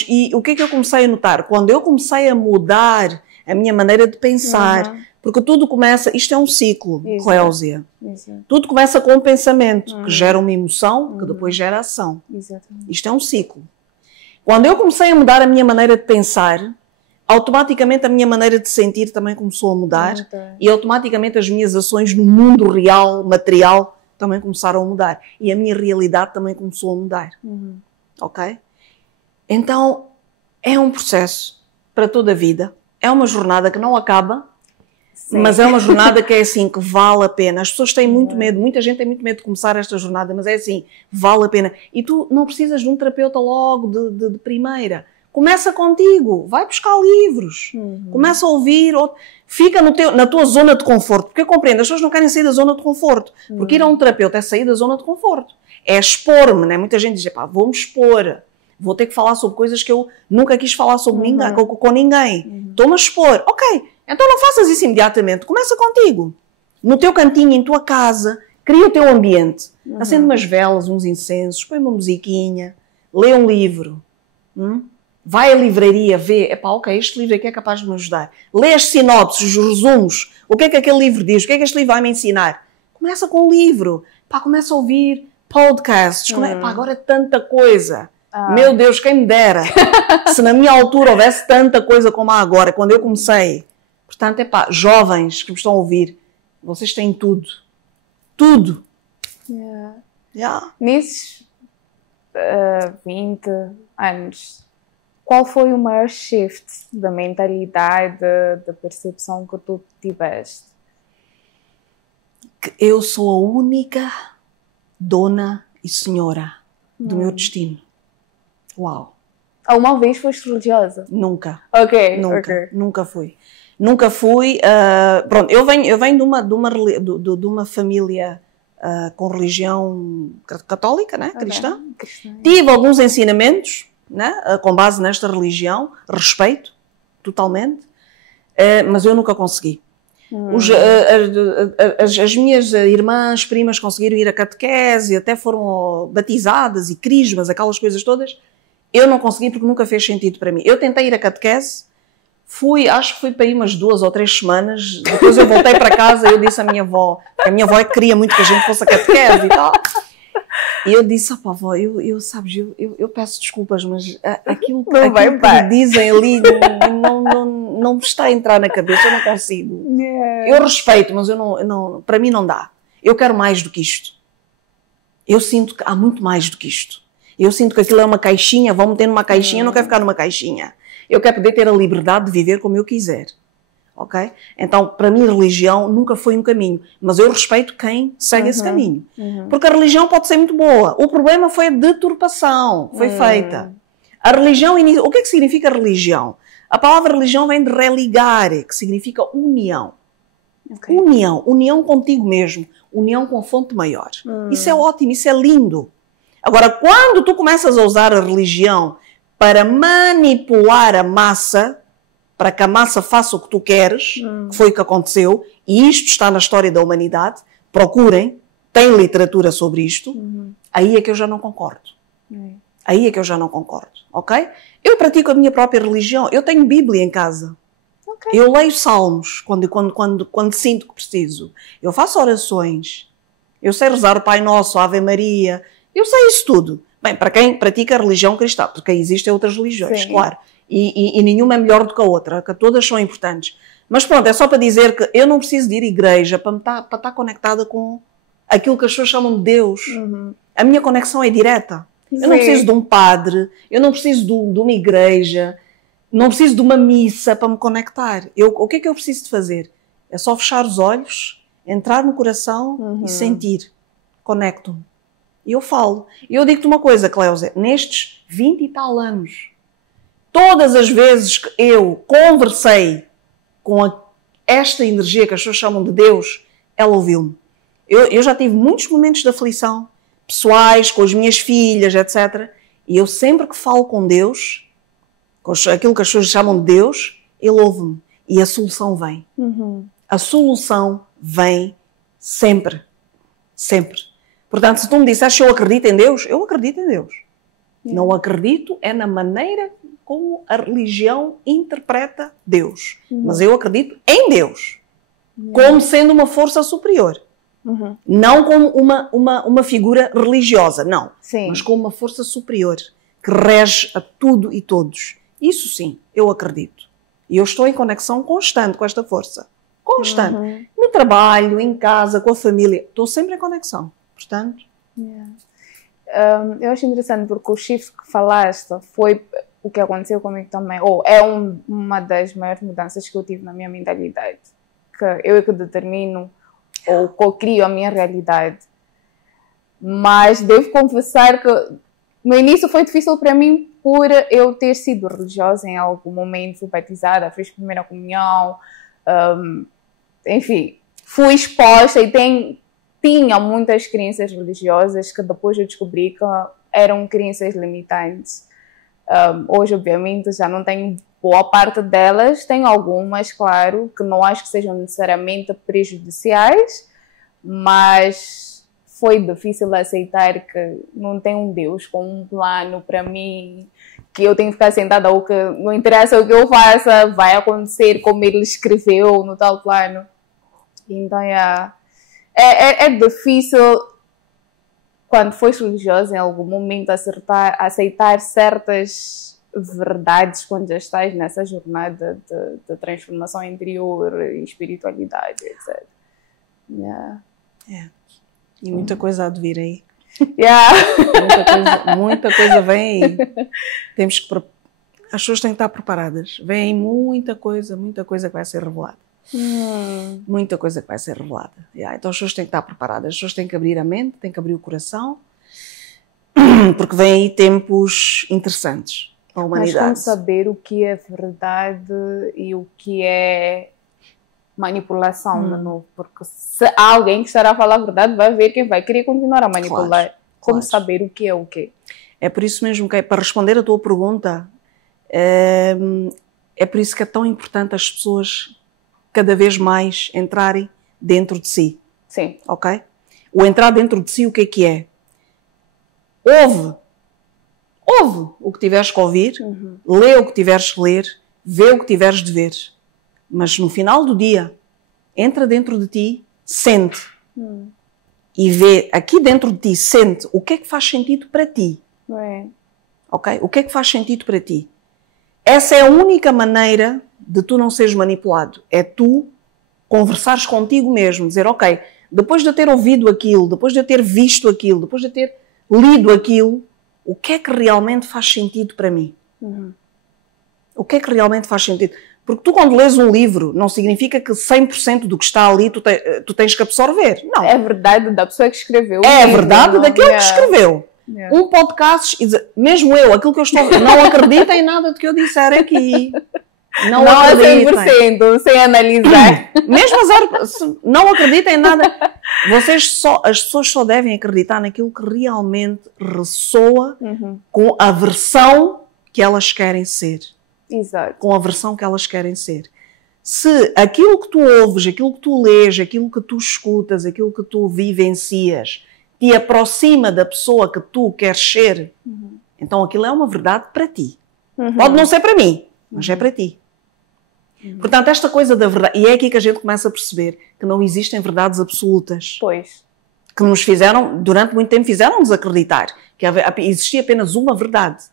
E o que é que eu comecei a notar? Quando eu comecei a mudar a minha maneira de pensar, porque tudo começa, isto é um ciclo, Cléusia. Tudo começa com um pensamento, que gera uma emoção, que depois gera ação. Isto é um ciclo. Quando eu comecei a mudar a minha maneira de pensar, automaticamente a minha maneira de sentir também começou a mudar, e automaticamente as minhas ações no mundo real, material, também começaram a mudar. E a minha realidade também começou a mudar. Ok? Então, é um processo para toda a vida. É uma jornada que não acaba, mas é uma jornada que é assim, que vale a pena. As pessoas têm muito medo, muita gente tem muito medo de começar esta jornada, mas é assim, vale a pena. E tu não precisas de um terapeuta logo, de primeira. Começa contigo, vai buscar livros, começa a ouvir, fica na tua zona de conforto, porque eu compreendo, as pessoas não querem sair da zona de conforto, porque ir a um terapeuta é sair da zona de conforto, é expor-me, né? Muita gente diz, pá, vou-me expor, vou ter que falar sobre coisas que eu nunca quis falar sobre ninguém, com ninguém, estou-me a expor, ok, então não faças isso imediatamente, começa contigo, no teu cantinho, em tua casa, cria o teu ambiente, acende umas velas, uns incensos, põe uma musiquinha, lê um livro, vai à livraria, vê, epá, ok, este livro aqui é capaz de me ajudar. Lê as sinopses, os resumos, o que é que aquele livro diz, o que é que este livro vai me ensinar. Começa com o livro, pá, começa a ouvir podcasts, como é, pá, agora é tanta coisa. Meu Deus, quem me dera. Se na minha altura houvesse tanta coisa como há agora, quando eu comecei. Portanto, jovens que me estão a ouvir, vocês têm tudo. Tudo. Nesses 20 anos, qual foi o maior shift da mentalidade, da percepção que tu tiveste? Que eu sou a única dona e senhora do meu destino. Uau! Alguma vez foste religiosa? Nunca. Nunca fui. Nunca fui. Pronto, eu venho de uma família com religião católica, né? Cristã. Tive alguns ensinamentos, né? Com base nesta religião, respeito totalmente, mas eu nunca consegui. As minhas irmãs, primas conseguiram ir a catequese, até foram batizadas e crismas, aquelas coisas todas. Eu não consegui porque nunca fez sentido para mim. Eu tentei ir a catequese, acho que fui para aí umas 2 ou 3 semanas, depois eu voltei para casa e eu disse à minha avó, porque a minha avó é que queria muito que a gente fosse a catequese e tal. E eu disse, pá, avó, eu peço desculpas, mas aquilo que dizem ali não me está a entrar na cabeça, eu não consigo. Eu respeito, mas para mim não dá. Eu quero mais do que isto. Eu sinto que há muito mais do que isto. Eu sinto que aquilo é uma caixinha, vão meter numa caixinha, eu não quero ficar numa caixinha. Eu quero poder ter a liberdade de viver como eu quiser. Ok? Então, para mim, a religião nunca foi um caminho. Mas eu respeito quem segue esse caminho. Porque a religião pode ser muito boa. O problema foi a deturpação. Foi feita. A religião... O que é que significa religião? A palavra religião vem de religare, que significa união. União contigo mesmo. União com a fonte maior. Isso é ótimo, isso é lindo. Agora, quando tu começas a usar a religião para manipular a massa, para que a massa faça o que tu queres, que foi o que aconteceu, e isto está na história da humanidade, procurem, tem literatura sobre isto, aí é que eu já não concordo. Aí é que eu já não concordo, ok? Eu pratico a minha própria religião, eu tenho Bíblia em casa. Eu leio salmos quando sinto que preciso. Eu faço orações. Eu sei rezar o Pai Nosso, a Ave Maria. Eu sei isso tudo. Bem, para quem pratica a religião cristã, porque existem outras religiões, claro. E nenhuma é melhor do que a outra, que todas são importantes. Mas pronto, é só para dizer que eu não preciso de ir à igreja para estar conectada com aquilo que as pessoas chamam de Deus. A minha conexão é direta. Eu não preciso de um padre, eu não preciso de uma igreja, não preciso de uma missa para me conectar. O que é que eu preciso de fazer? É só fechar os olhos, entrar no coração e sentir. Conecto-me. E eu falo. E eu digo-te uma coisa, Cléusia, nestes 20 e tal anos, todas as vezes que eu conversei com esta energia que as pessoas chamam de Deus, ela ouviu-me. Eu já tive muitos momentos de aflição, pessoais, com as minhas filhas, etc. E eu sempre que falo com Deus, com aquilo que as pessoas chamam de Deus, Ele ouve-me. E a solução vem. A solução vem sempre. Sempre. Portanto, se tu me disseste se eu acredito em Deus, eu acredito em Deus. Não acredito é na maneira como a religião interpreta Deus. Mas eu acredito em Deus. Como sendo uma força superior. Não como uma figura religiosa, não. Mas como uma força superior que rege a tudo e todos. Isso sim, eu acredito. E eu estou em conexão constante com esta força. Constante. No trabalho, em casa, com a família. Estou sempre em conexão. Portanto... eu acho interessante porque o shift que falaste foi o que aconteceu comigo também. É uma das maiores mudanças que eu tive na minha mentalidade. Que eu é que determino ou co-crio a minha realidade. Mas devo confessar que no início foi difícil para mim por eu ter sido religiosa em algum momento, fui batizada, fiz primeira comunhão, enfim, fui exposta e tinha muitas crenças religiosas que depois eu descobri que eram crenças limitantes. Hoje, obviamente, já não tenho boa parte delas, tenho algumas, claro, que não acho que sejam necessariamente prejudiciais, mas foi difícil aceitar que não tem um Deus com um plano para mim, que eu tenho que ficar sentada ou que não interessa o que eu faça, vai acontecer como ele escreveu no tal plano. Então, é difícil quando foste religiosa, em algum momento, aceitar certas verdades quando já estás nessa jornada de transformação interior e espiritualidade, etc. Yeah. E muita coisa há de vir aí. Yeah. Muita coisa vem aí. Temos que... As pessoas têm que estar preparadas. Vem aí muita coisa que vai ser revelada. Muita coisa que vai ser revelada. Então as pessoas têm que estar preparadas. As pessoas têm que abrir a mente, têm que abrir o coração, porque vem aí tempos interessantes para a humanidade. Mas como saber o que é verdade e o que é manipulação de novo? Porque se há alguém que estará a falar a verdade, vai ver quem vai querer continuar a manipular. Como saber o que é o quê? É por isso mesmo que, para responder a tua pergunta, é por isso que é tão importante as pessoas cada vez mais entrarem dentro de si. Sim. Ok? O entrar dentro de si, o que é? Ouve o que tiveres que ouvir, lê o que tiveres que ler, vê o que tiveres de ver. Mas no final do dia, entra dentro de ti, sente. E vê aqui dentro de ti, sente o que é que faz sentido para ti. Ok? O que é que faz sentido para ti? Essa é a única maneira de tu não seres manipulado. É tu conversares contigo mesmo, dizer, ok, depois de eu ter ouvido aquilo, depois de eu ter visto aquilo, depois de eu ter lido aquilo, o que é que realmente faz sentido para mim? O que é que realmente faz sentido? Porque tu, quando lês um livro, não significa que 100% do que está ali tu tens que absorver. Não. É a verdade da pessoa que escreveu. É a verdade daquele que escreveu. Um podcast, mesmo eu, aquilo que eu estou... Não acredita em nada do que eu disser aqui. Não acreditem. 100%, sem analisar. Mesmo não acreditem em nada. As pessoas só devem acreditar naquilo que realmente ressoa com a versão que elas querem ser. Exato. Com a versão que elas querem ser. Se aquilo que tu ouves, aquilo que tu lês, aquilo que tu escutas, aquilo que tu vivencias, te aproxima da pessoa que tu queres ser, então aquilo é uma verdade para ti. Pode não ser para mim, mas é para ti. Portanto, esta coisa da verdade... E é aqui que a gente começa a perceber que não existem verdades absolutas. Pois. Que nos fizeram, durante muito tempo, fizeram-nos acreditar que existia apenas uma verdade.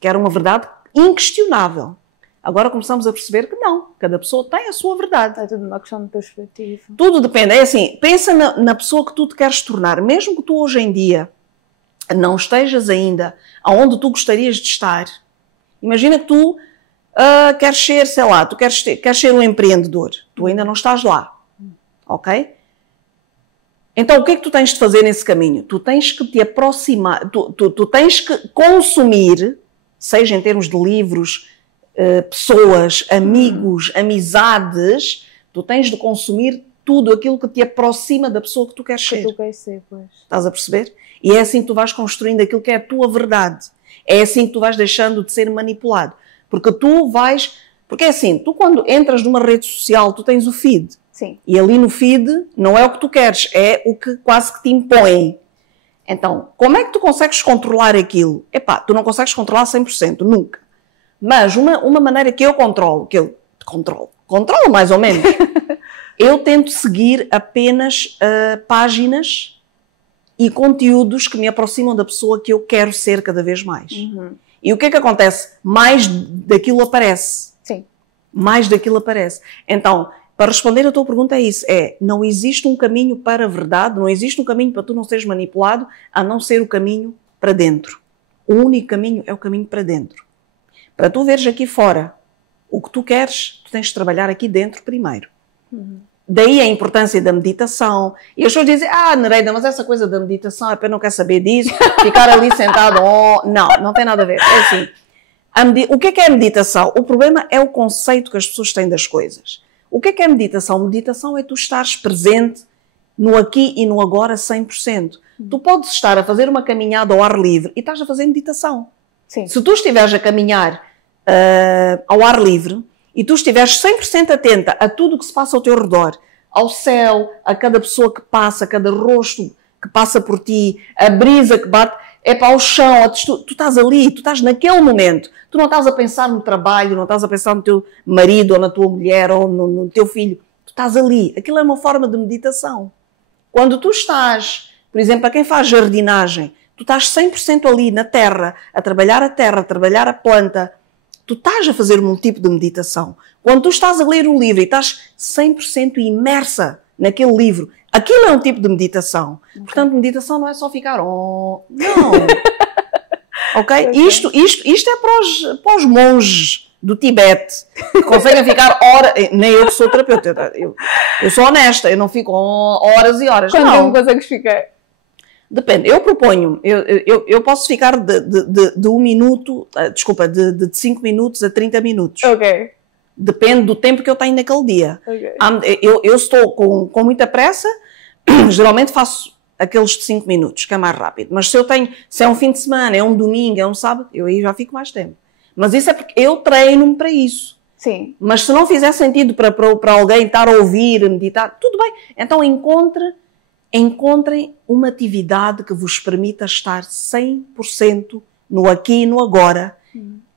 Que era uma verdade inquestionável. Agora começamos a perceber que não. Cada pessoa tem a sua verdade. É tudo uma questão de perspectiva. Tudo depende. É assim, pensa na pessoa que tu te queres tornar. Mesmo que tu hoje em dia não estejas ainda aonde tu gostarias de estar. Imagina que tu queres ser, sei lá, tu queres ser um empreendedor. Tu ainda não estás lá. Ok? Então o que é que tu tens de fazer nesse caminho? Tu tens que te aproximar, tu tens que consumir, seja em termos de livros, pessoas, amigos, amizades, tu tens de consumir tudo aquilo que te aproxima da pessoa que tu queres ser. Tu queres ser, pois. Estás a perceber? E é assim que tu vais construindo aquilo que é a tua verdade. É assim que tu vais deixando de ser manipulado. Porque é assim, tu quando entras numa rede social, tu tens o feed. Sim. E ali no feed não é o que tu queres, é o que quase que te impõe. Então, como é que tu consegues controlar aquilo? Tu não consegues controlar 100%, nunca. Mas uma maneira que eu controlo mais ou menos, eu tento seguir apenas páginas e conteúdos que me aproximam da pessoa que eu quero ser cada vez mais. E o que é que acontece? Mais daquilo aparece. Sim. Mais daquilo aparece. Então, para responder a tua pergunta é isso. Não existe um caminho para a verdade, não existe um caminho para tu não seres manipulado, a não ser o caminho para dentro. O único caminho é o caminho para dentro. Para tu veres aqui fora o que tu queres, tu tens de trabalhar aqui dentro primeiro. Daí a importância da meditação. E as pessoas dizem, Nereida, mas essa coisa da meditação, eu não quero saber disso, ficar ali sentado, não tem nada a ver. É assim, o que é a meditação? O problema é o conceito que as pessoas têm das coisas. O que é meditação? Meditação é tu estares presente no aqui e no agora 100%. Tu podes estar a fazer uma caminhada ao ar livre e estás a fazer meditação. Sim. Se tu estiveres a caminhar ao ar livre e tu estiveres 100% atenta a tudo o que se passa ao teu redor, ao céu, a cada pessoa que passa, a cada rosto que passa por ti, a brisa que bate, ao chão, tu estás ali, tu estás naquele momento. Tu não estás a pensar no trabalho, não estás a pensar no teu marido ou na tua mulher ou no teu filho. Tu estás ali. Aquilo é uma forma de meditação. Quando tu estás Por exemplo, para quem faz jardinagem, tu estás 100% ali na terra, a trabalhar a planta, tu estás a fazer um tipo de meditação. Quando tu estás a ler o livro e estás 100% imersa naquele livro, aquilo é um tipo de meditação. Portanto, meditação não é só ficar... Oh, não! Ok? Isto é para os monges do Tibete, que conseguem ficar horas... Nem eu que sou terapeuta. Eu sou honesta, eu não fico horas e horas. Quanto não. tempo consegues ficar? Depende, eu proponho, eu posso ficar de 1 minuto, desculpa, de 5 minutos a 30 minutos. Ok. Depende do tempo que eu tenho naquele dia. Okay. Eu estou com muita pressa, geralmente faço aqueles de 5 minutos, que é mais rápido. Mas se é um fim de semana, é um domingo, é um sábado, eu aí já fico mais tempo. Mas isso é porque eu treino-me para isso. Sim. Mas se não fizer sentido para alguém estar a ouvir, a meditar, tudo bem. Então encontrem uma atividade que vos permita estar 100% no aqui e no agora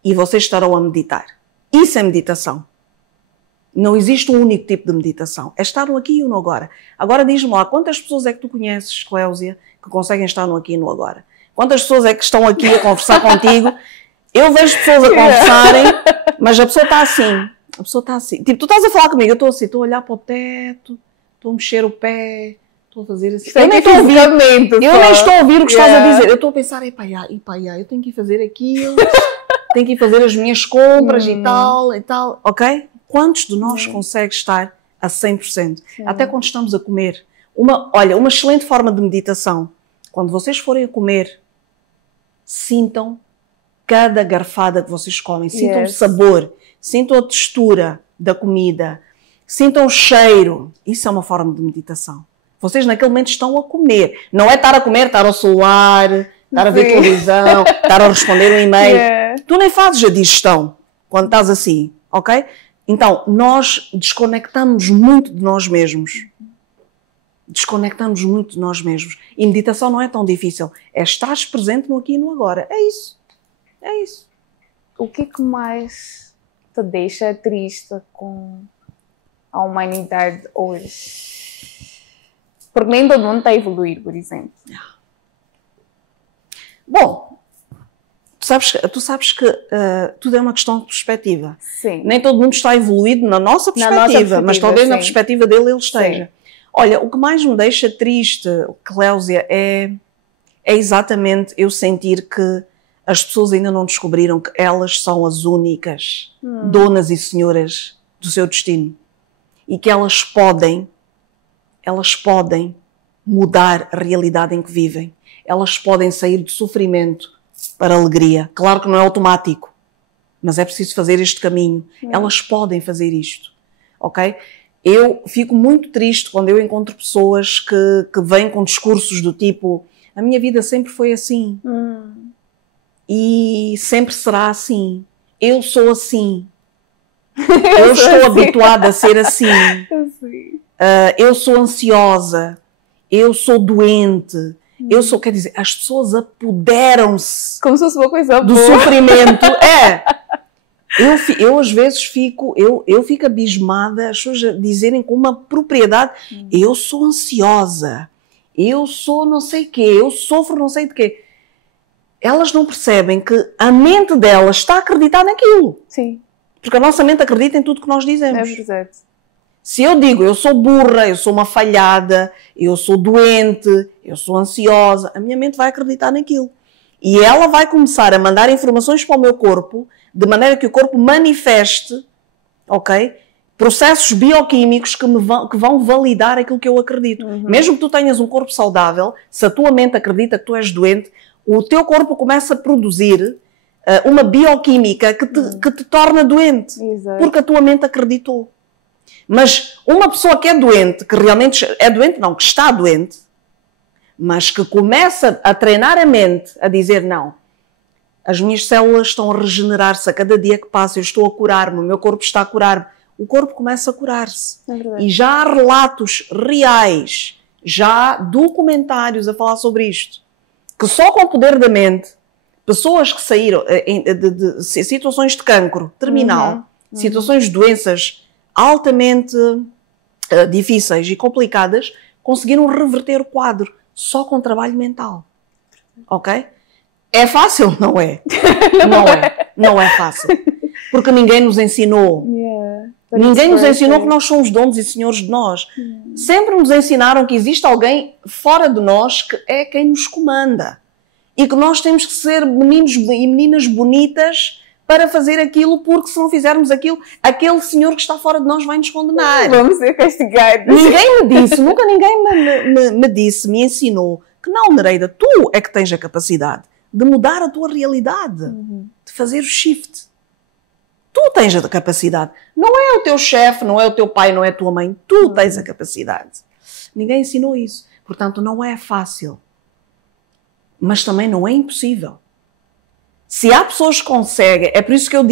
e vocês estarão a meditar. Isso é meditação. Não existe um único tipo de meditação. É estar no aqui e no agora. Agora diz-me lá, quantas pessoas é que tu conheces, Cléusia, que conseguem estar no aqui e no agora? Quantas pessoas é que estão aqui a conversar contigo? Eu vejo pessoas a conversarem, mas a pessoa está assim. A pessoa está assim. Tipo, tu estás a falar comigo, eu estou assim, estou a olhar para o teto, estou a mexer o pé, estou a fazer assim. Eu nem estou a ouvir. Eu nem estou a ouvir o que estás a dizer. Eu estou a pensar, epá, eu tenho que ir fazer aquilo, tenho que ir fazer as minhas compras e tal, ok? Quantos de nós consegue estar a 100%? Até quando estamos a comer. Olha, uma excelente forma de meditação. Quando vocês forem a comer, sintam cada garfada que vocês comem. Sintam o sabor, sintam a textura da comida, sintam o cheiro. Isso é uma forma de meditação. Vocês naquele momento estão a comer. Não é estar a comer, estar ao celular, estar a ver televisão, estar a responder um e-mail. Tu nem fazes a digestão quando estás assim, ok? Então, nós desconectamos muito de nós mesmos. Desconectamos muito de nós mesmos. E meditação não é tão difícil. É estar presente no aqui e no agora. É isso. É isso. O que mais te deixa triste com a humanidade hoje? Porque nem todo mundo está a evoluir, por exemplo. Bom, tu sabes que tudo é uma questão de perspectiva. Sim. Nem todo mundo está evoluído na nossa perspectiva, mas talvez na perspectiva dele ele esteja. Sim. Olha, o que mais me deixa triste, Cléusia, é exatamente eu sentir que as pessoas ainda não descobriram que elas são as únicas donas e senhoras do seu destino. E que elas podem mudar a realidade em que vivem. Elas podem sair do sofrimento para a alegria. Claro que não é automático, mas é preciso fazer este caminho. Elas podem fazer isto, ok? Eu fico muito triste quando eu encontro pessoas que vêm com discursos do tipo a minha vida sempre foi assim e sempre será assim. Eu sou assim. Eu estou habituada a ser assim. Eu sou ansiosa. Eu sou doente. Eu sou, quer dizer, as pessoas apoderam-se como se fosse uma coisa do boa. Sofrimento. Eu às vezes fico abismada as pessoas dizerem com uma propriedade, eu sou ansiosa, eu sou não sei o quê, eu sofro não sei de quê. Elas não percebem que a mente delas está a acreditar naquilo. Sim. Porque a nossa mente acredita em tudo que nós dizemos. É verdade. Se eu digo, eu sou burra, eu sou uma falhada, eu sou doente, eu sou ansiosa, a minha mente vai acreditar naquilo. E ela vai começar a mandar informações para o meu corpo, de maneira que o corpo manifeste, ok? Processos bioquímicos que vão validar aquilo que eu acredito. Mesmo que tu tenhas um corpo saudável, se a tua mente acredita que tu és doente, o teu corpo começa a produzir uma bioquímica que te torna doente. Exato. Porque a tua mente acreditou. Mas uma pessoa que é doente, que realmente é doente, não, que está doente, mas que começa a treinar a mente, a dizer não, as minhas células estão a regenerar-se a cada dia que passa, eu estou a curar-me, o meu corpo está a curar-me. O corpo começa a curar-se. E já há relatos reais, já há documentários a falar sobre isto, que só com o poder da mente, pessoas que saíram de situações de cancro terminal, situações de doenças altamente difíceis e complicadas, conseguiram reverter o quadro só com trabalho mental. Ok? É fácil? Não é. Não é. Não é fácil. Porque ninguém nos ensinou. Ninguém nos ensinou que nós somos donos e senhores de nós. Sempre nos ensinaram que existe alguém fora de nós que é quem nos comanda. E que nós temos que ser meninos e meninas bonitas para fazer aquilo, porque se não fizermos aquilo, aquele senhor que está fora de nós vai nos condenar. Vamos ser castigados. Ninguém me disse, nunca ninguém me disse, me ensinou que não, Nereida, tu é que tens a capacidade de mudar a tua realidade, de fazer o shift. Tu tens a capacidade. Não é o teu chefe, não é o teu pai, não é a tua mãe. Tu tens a capacidade. Ninguém ensinou isso. Portanto, não é fácil. Mas também não é impossível. Se há pessoas que conseguem, é por isso que eu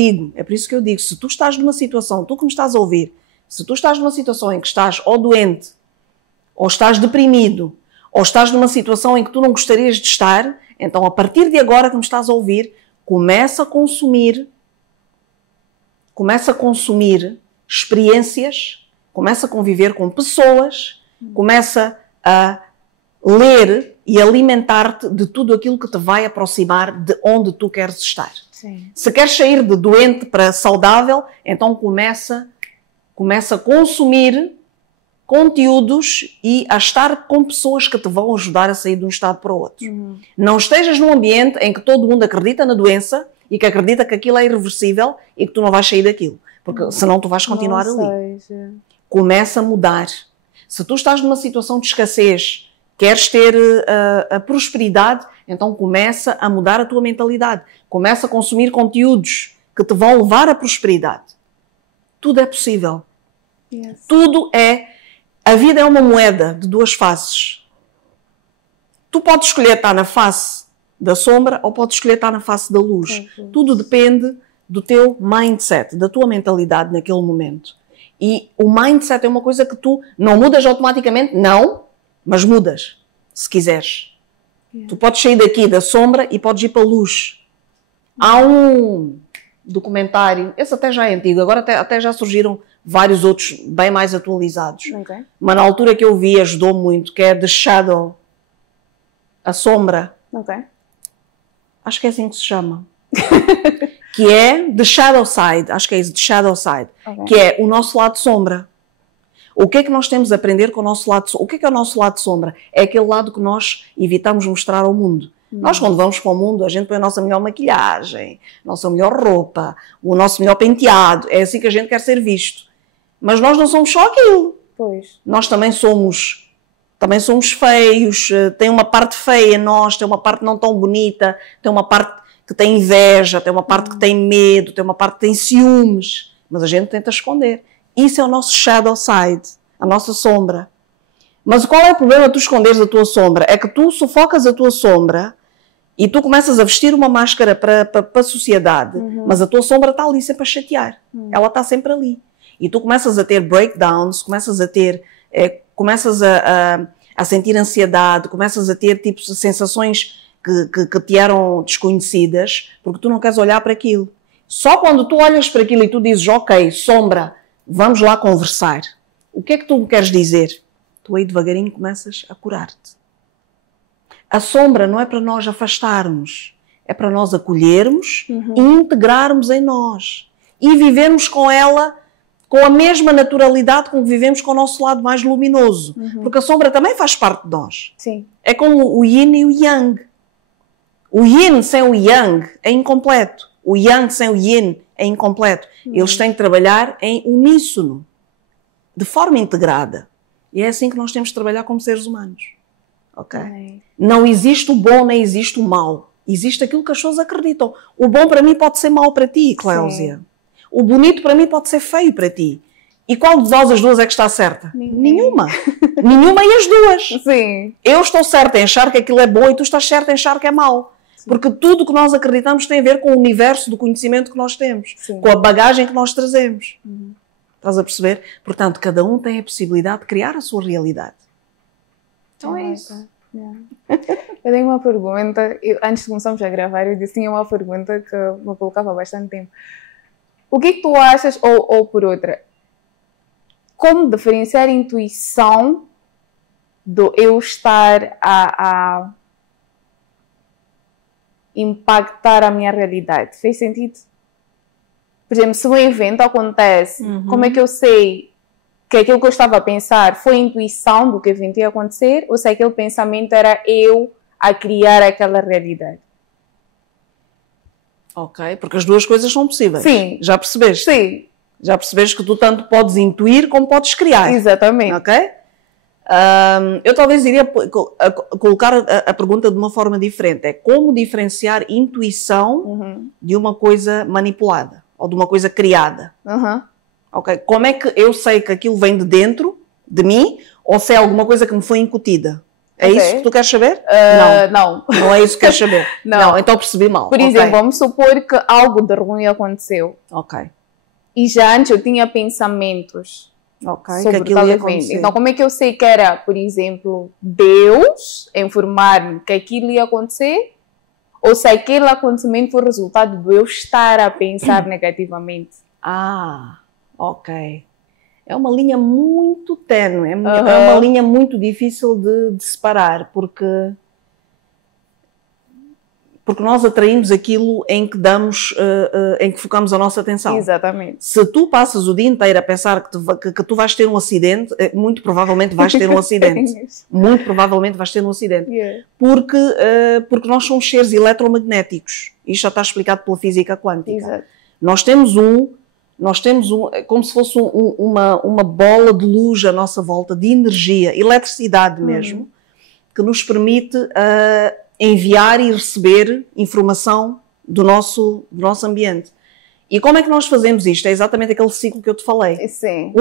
digo, se tu estás numa situação, tu que me estás a ouvir, se tu estás numa situação em que estás ou doente, ou estás deprimido, ou estás numa situação em que tu não gostarias de estar, então a partir de agora que me estás a ouvir, começa a consumir experiências, começa a conviver com pessoas, começa a ler e alimentar-te de tudo aquilo que te vai aproximar de onde tu queres estar. Sim. Se queres sair de doente para saudável, então começa a consumir conteúdos e a estar com pessoas que te vão ajudar a sair de um estado para o outro. Não estejas num ambiente em que todo mundo acredita na doença e que acredita que aquilo é irreversível e que tu não vais sair daquilo, porque senão tu vais continuar ali. Começa a mudar. Se tu estás numa situação de escassez, queres ter a prosperidade, então começa a mudar a tua mentalidade. Começa a consumir conteúdos que te vão levar à prosperidade. Tudo é possível. Yes. Tudo é... A vida é uma moeda de duas faces. Tu podes escolher estar na face da sombra ou podes escolher estar na face da luz. Tudo depende do teu mindset, da tua mentalidade naquele momento. E o mindset é uma coisa que tu não mudas automaticamente, não, mas mudas, se quiseres. Tu podes sair daqui da sombra e podes ir para a luz. Há um documentário, esse até já é antigo, agora até já surgiram vários outros bem mais atualizados. Okay. Mas na altura que eu vi ajudou muito, que é The Shadow, a sombra. Ok. Acho que é assim que se chama. Que é The Shadow Side, acho que é isso, The Shadow Side, que é o nosso lado sombra. O que é que nós temos a aprender com o nosso lado sombra? O que é o nosso lado sombra? É aquele lado que nós evitamos mostrar ao mundo. Nós, quando vamos para o mundo, a gente põe a nossa melhor maquilhagem, a nossa melhor roupa, o nosso melhor penteado. É assim que a gente quer ser visto. Mas nós não somos só aquilo. Pois. Nós também somos feios, tem uma parte feia em nós, tem uma parte não tão bonita, tem uma parte que tem inveja, tem uma parte que tem medo, tem uma parte que tem ciúmes. Mas a gente tenta esconder. Isso é o nosso shadow side, a nossa sombra. Mas qual é o problema de tu esconderes a tua sombra? É que tu sufocas a tua sombra e tu começas a vestir uma máscara para a sociedade, mas a tua sombra está ali sempre a chatear. Ela está sempre ali. E tu começas a ter breakdowns, começas a sentir ansiedade, começas a ter tipo sensações que te eram desconhecidas, porque tu não queres olhar para aquilo. Só quando tu olhas para aquilo e tu dizes, ok, sombra, vamos lá conversar. O que é que tu me queres dizer? Tu aí devagarinho começas a curar-te. A sombra não é para nós afastarmos, é para nós acolhermos e integrarmos em nós. E vivermos com ela com a mesma naturalidade com que vivemos com o nosso lado mais luminoso. Porque a sombra também faz parte de nós. Sim. É como o yin e o yang. O yin sem o yang é incompleto. O yang sem o yin é incompleto. Eles têm que trabalhar em uníssono, de forma integrada. E é assim que nós temos de trabalhar como seres humanos. Ok? Não existe o bom nem existe o mau. Existe aquilo que as pessoas acreditam. O bom para mim pode ser mau para ti, Cléusia. O bonito para mim pode ser feio para ti. E qual de nós as duas é que está certa? Nenhuma. Nenhuma e as duas. Sim. Eu estou certa em achar que aquilo é bom e tu estás certa em achar que é mau. Porque tudo o que nós acreditamos tem a ver com o universo do conhecimento que nós temos. Com a bagagem que nós trazemos. Estás a perceber? Portanto, cada um tem a possibilidade de criar a sua realidade. Então é isso. Eu tenho uma pergunta. Antes de começarmos a gravar, eu disse que tinha uma pergunta que me colocava há bastante tempo. O que é que tu achas, ou por outra, como diferenciar intuição do eu estar a impactar a minha realidade. Fez sentido? Por exemplo, se um evento acontece, como é que eu sei que aquilo que eu estava a pensar foi intuição do que o evento ia acontecer ou se aquele pensamento era eu a criar aquela realidade? Ok, porque as duas coisas são possíveis. Sim. Já percebeste? Sim. Já percebeste que tu tanto podes intuir como podes criar. Exatamente. Ok? Eu talvez iria colocar a pergunta de uma forma diferente. É como diferenciar intuição de uma coisa manipulada ou de uma coisa criada. Okay? Como é que eu sei que aquilo vem de dentro de mim ou se é alguma coisa que me foi incutida? É isso que tu queres saber? Não. Não é isso que queres saber? Não, então percebi mal. Por exemplo, vamos supor que algo de ruim aconteceu. Ok. E já antes eu tinha pensamentos sobre que aquilo tal ia evento. acontecer. Então, como é que eu sei que era, por exemplo, Deus a informar-me que aquilo ia acontecer? Ou se aquele acontecimento foi resultado de eu estar a pensar negativamente? Ok. É uma linha muito ténue, é uma linha muito difícil de separar, porque nós atraímos aquilo em que em que focamos a nossa atenção. Exatamente. Se tu passas o dia inteiro a pensar que tu vais ter um acidente, muito provavelmente vais ter um acidente. Muito provavelmente vais ter um acidente. Yeah. Porque nós somos seres eletromagnéticos. Isto já está explicado pela física quântica. Exato. Nós temos como se fosse uma bola de luz à nossa volta, de energia, eletricidade mesmo, que nos permite enviar e receber informação do nosso ambiente. E como é que nós fazemos isto? É exatamente aquele ciclo que eu te falei. Sim.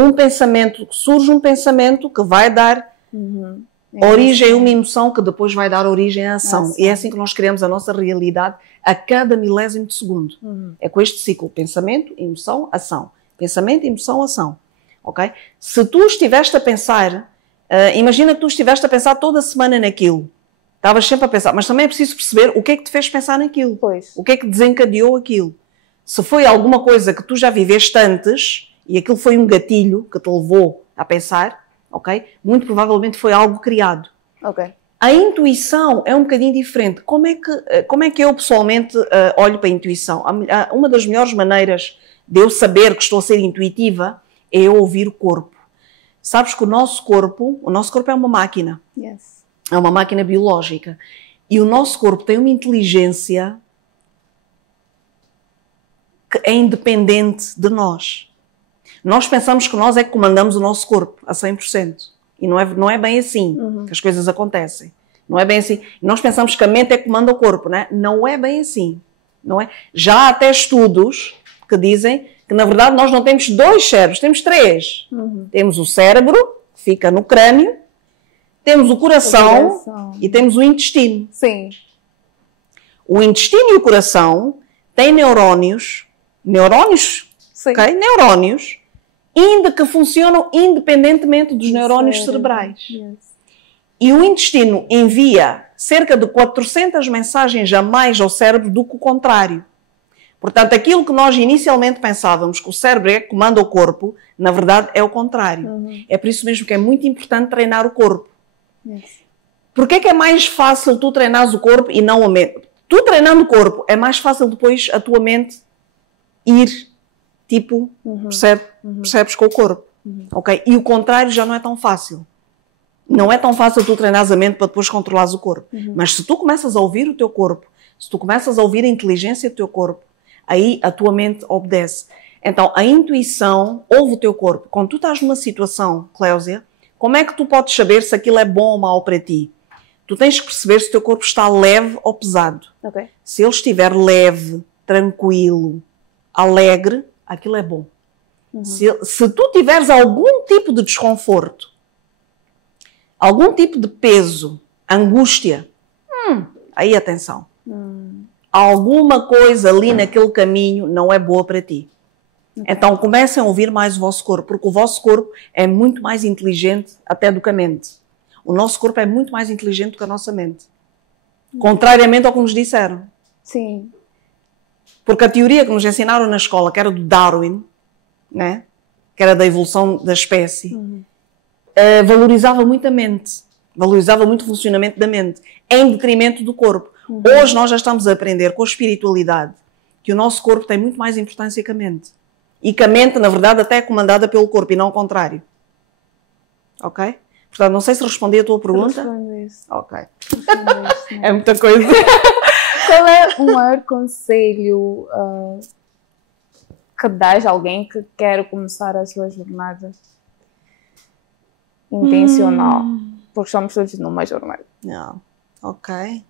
Surge um pensamento que vai dar origem a uma emoção que depois vai dar origem à ação. E é assim que nós criamos a nossa realidade a cada milésimo de segundo. É com este ciclo, pensamento, emoção, ação. Pensamento, emoção, ação. Ok? Se tu estiveste a pensar, imagina que tu estiveste a pensar toda a semana naquilo. Estavas sempre a pensar, mas também é preciso perceber o que é que te fez pensar naquilo. Pois. O que é que desencadeou aquilo. Se foi alguma coisa que tu já viveste antes e aquilo foi um gatilho que te levou a pensar, ok? Muito provavelmente foi algo criado. Ok. A intuição é um bocadinho diferente. Como é que eu pessoalmente olho para a intuição? Uma das melhores maneiras de eu saber que estou a ser intuitiva é eu ouvir o corpo. Sabes que o nosso corpo é uma máquina. Yes. É uma máquina biológica. E o nosso corpo tem uma inteligência que é independente de nós. Nós pensamos que nós é que comandamos o nosso corpo a 100%. E não é bem assim que as coisas acontecem. Não é bem assim. Nós pensamos que a mente é que comanda o corpo, né? Não é bem assim. Não é? Já há até estudos que dizem que, na verdade, nós não temos 2 cérebros, temos 3. Temos o cérebro, que fica no crânio, temos o coração e temos o intestino. Sim. O intestino e o coração têm neurónios, Sim. Okay? Neurónios, que funcionam independentemente dos neurónios cerebrais. Yes. E o intestino envia cerca de 400 mensagens a mais ao cérebro do que o contrário. Portanto, aquilo que nós inicialmente pensávamos que o cérebro é que comanda o corpo, na verdade é o contrário. É por isso mesmo que é muito importante treinar o corpo. Yes. Porquê que é mais fácil tu treinares o corpo e não a mente? Tu treinando o corpo, é mais fácil depois a tua mente ir, percebes com o corpo. Ok? E o contrário já não é tão fácil. Não é tão fácil tu treinares a mente para depois controlares o corpo. Mas se tu começas a ouvir o teu corpo, se tu começas a ouvir a inteligência do teu corpo, aí a tua mente obedece. Então, a intuição ouve o teu corpo. Quando tu estás numa situação, Cléusia, como é que tu podes saber se aquilo é bom ou mau para ti? Tu tens que perceber se o teu corpo está leve ou pesado. Okay. Se ele estiver leve, tranquilo, alegre, aquilo é bom. Se tu tiveres algum tipo de desconforto, algum tipo de peso, angústia, aí atenção. Alguma coisa ali naquele caminho não é boa para ti. Então comecem a ouvir mais o vosso corpo, porque o vosso corpo é muito mais inteligente até do que a mente. O nosso corpo é muito mais inteligente do que a nossa mente. Contrariamente ao que nos disseram. Sim. Porque a teoria que nos ensinaram na escola, que era do Darwin, né? Que era da evolução da espécie, valorizava muito a mente. Valorizava muito o funcionamento da mente, em detrimento do corpo. Hoje nós já estamos a aprender com a espiritualidade que o nosso corpo tem muito mais importância que a mente. E que a mente, na verdade, até é comandada pelo corpo e não ao contrário. Ok? Portanto, não sei se respondi a tua pergunta. Ok. É muita coisa. Qual é o maior conselho que dás a alguém que quer começar a sua jornada intencional? Porque estamos todos numa jornada. Não. Ok.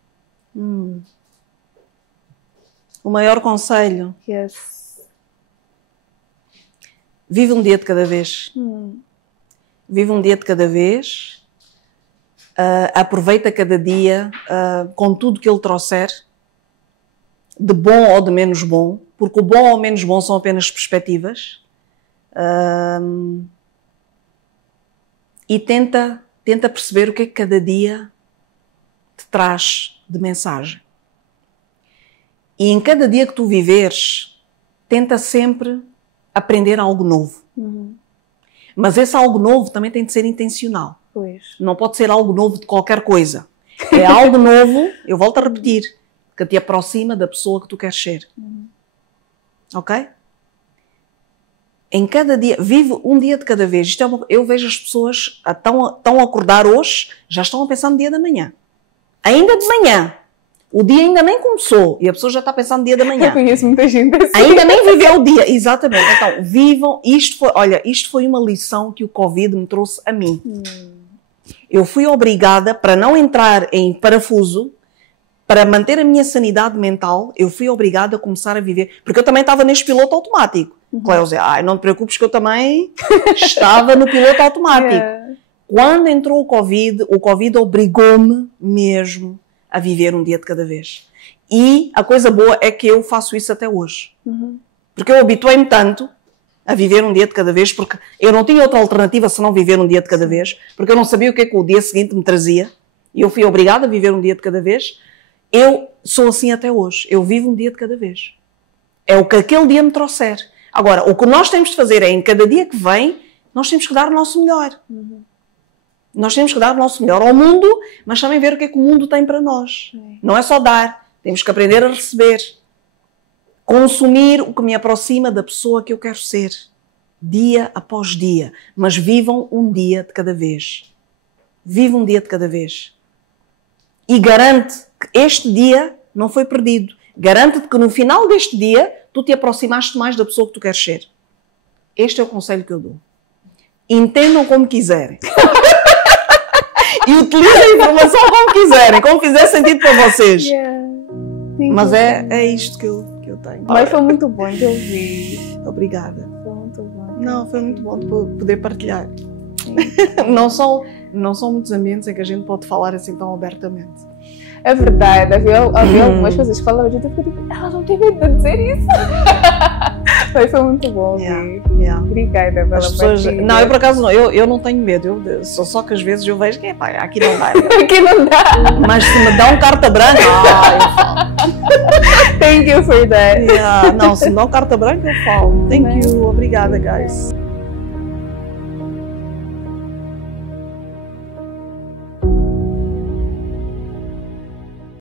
O maior conselho? Yes. Vive um dia de cada vez. Vive um dia de cada vez. Aproveita cada dia com tudo que ele trouxer, de bom ou de menos bom, porque o bom ou menos bom são apenas perspectivas. E tenta perceber o que é que cada dia te traz de mensagem. E em cada dia que tu viveres, tenta sempre aprender algo novo. Mas esse algo novo também tem de ser intencional. Pois. Não pode ser algo novo de qualquer coisa. É algo novo, eu volto a repetir, que te aproxima da pessoa que tu queres ser. Ok? Em cada dia, vive um dia de cada vez. Eu vejo as pessoas estão a acordar hoje, já estão a pensar no dia da manhã. Ainda de manhã. O dia ainda nem começou e a pessoa já está pensando no dia da manhã. Eu conheço muita gente assim. Ainda nem viveu o dia. Exatamente. Então, vivam. Isto foi uma lição que o Covid me trouxe a mim. Eu fui obrigada, para não entrar em parafuso, para manter a minha sanidade mental, eu fui obrigada a começar a viver. Porque eu também estava neste piloto automático. Cléusia, não te preocupes que eu também estava no piloto automático. Yeah. Quando entrou o Covid obrigou-me mesmo a viver um dia de cada vez. E a coisa boa é que eu faço isso até hoje. Porque eu habituei-me tanto a viver um dia de cada vez, porque eu não tinha outra alternativa senão viver um dia de cada vez, porque eu não sabia o que é que o dia seguinte me trazia. E eu fui obrigada a viver um dia de cada vez. Eu sou assim até hoje. Eu vivo um dia de cada vez. É o que aquele dia me trouxer. Agora, o que nós temos de fazer é, em cada dia que vem, nós temos que dar o nosso melhor. Nós temos que dar o nosso melhor ao mundo, mas também ver o que é que o mundo tem para nós. Não é só dar. Temos que aprender a receber. Consumir o que me aproxima da pessoa que eu quero ser. Dia após dia. Mas vivam um dia de cada vez. Vive um dia de cada vez. E garante que este dia não foi perdido. Garante-te que no final deste dia tu te aproximaste mais da pessoa que tu queres ser. Este é o conselho que eu dou. Entendam como quiserem. E utilizem a informação como quiserem, como fizer sentido para vocês. Mas é isto que eu tenho. Mas foi muito bom de ouvir. Obrigada. Foi muito bom. Não, foi muito bom de poder partilhar. Não são muitos ambientes em que a gente pode falar assim tão abertamente. É verdade, havia algumas coisas que falavam, eu fiquei tipo, ela não tem medo de dizer isso. Mas foi muito bom. Obrigada pela partilha. Não, eu por acaso não, eu não tenho medo, só que às vezes eu vejo que aqui não dá. Aqui não dá. Mas se me dão carta branca, eu falo. Thank you for that. Não, se me dão carta branca, eu falo. Thank you, obrigada, guys.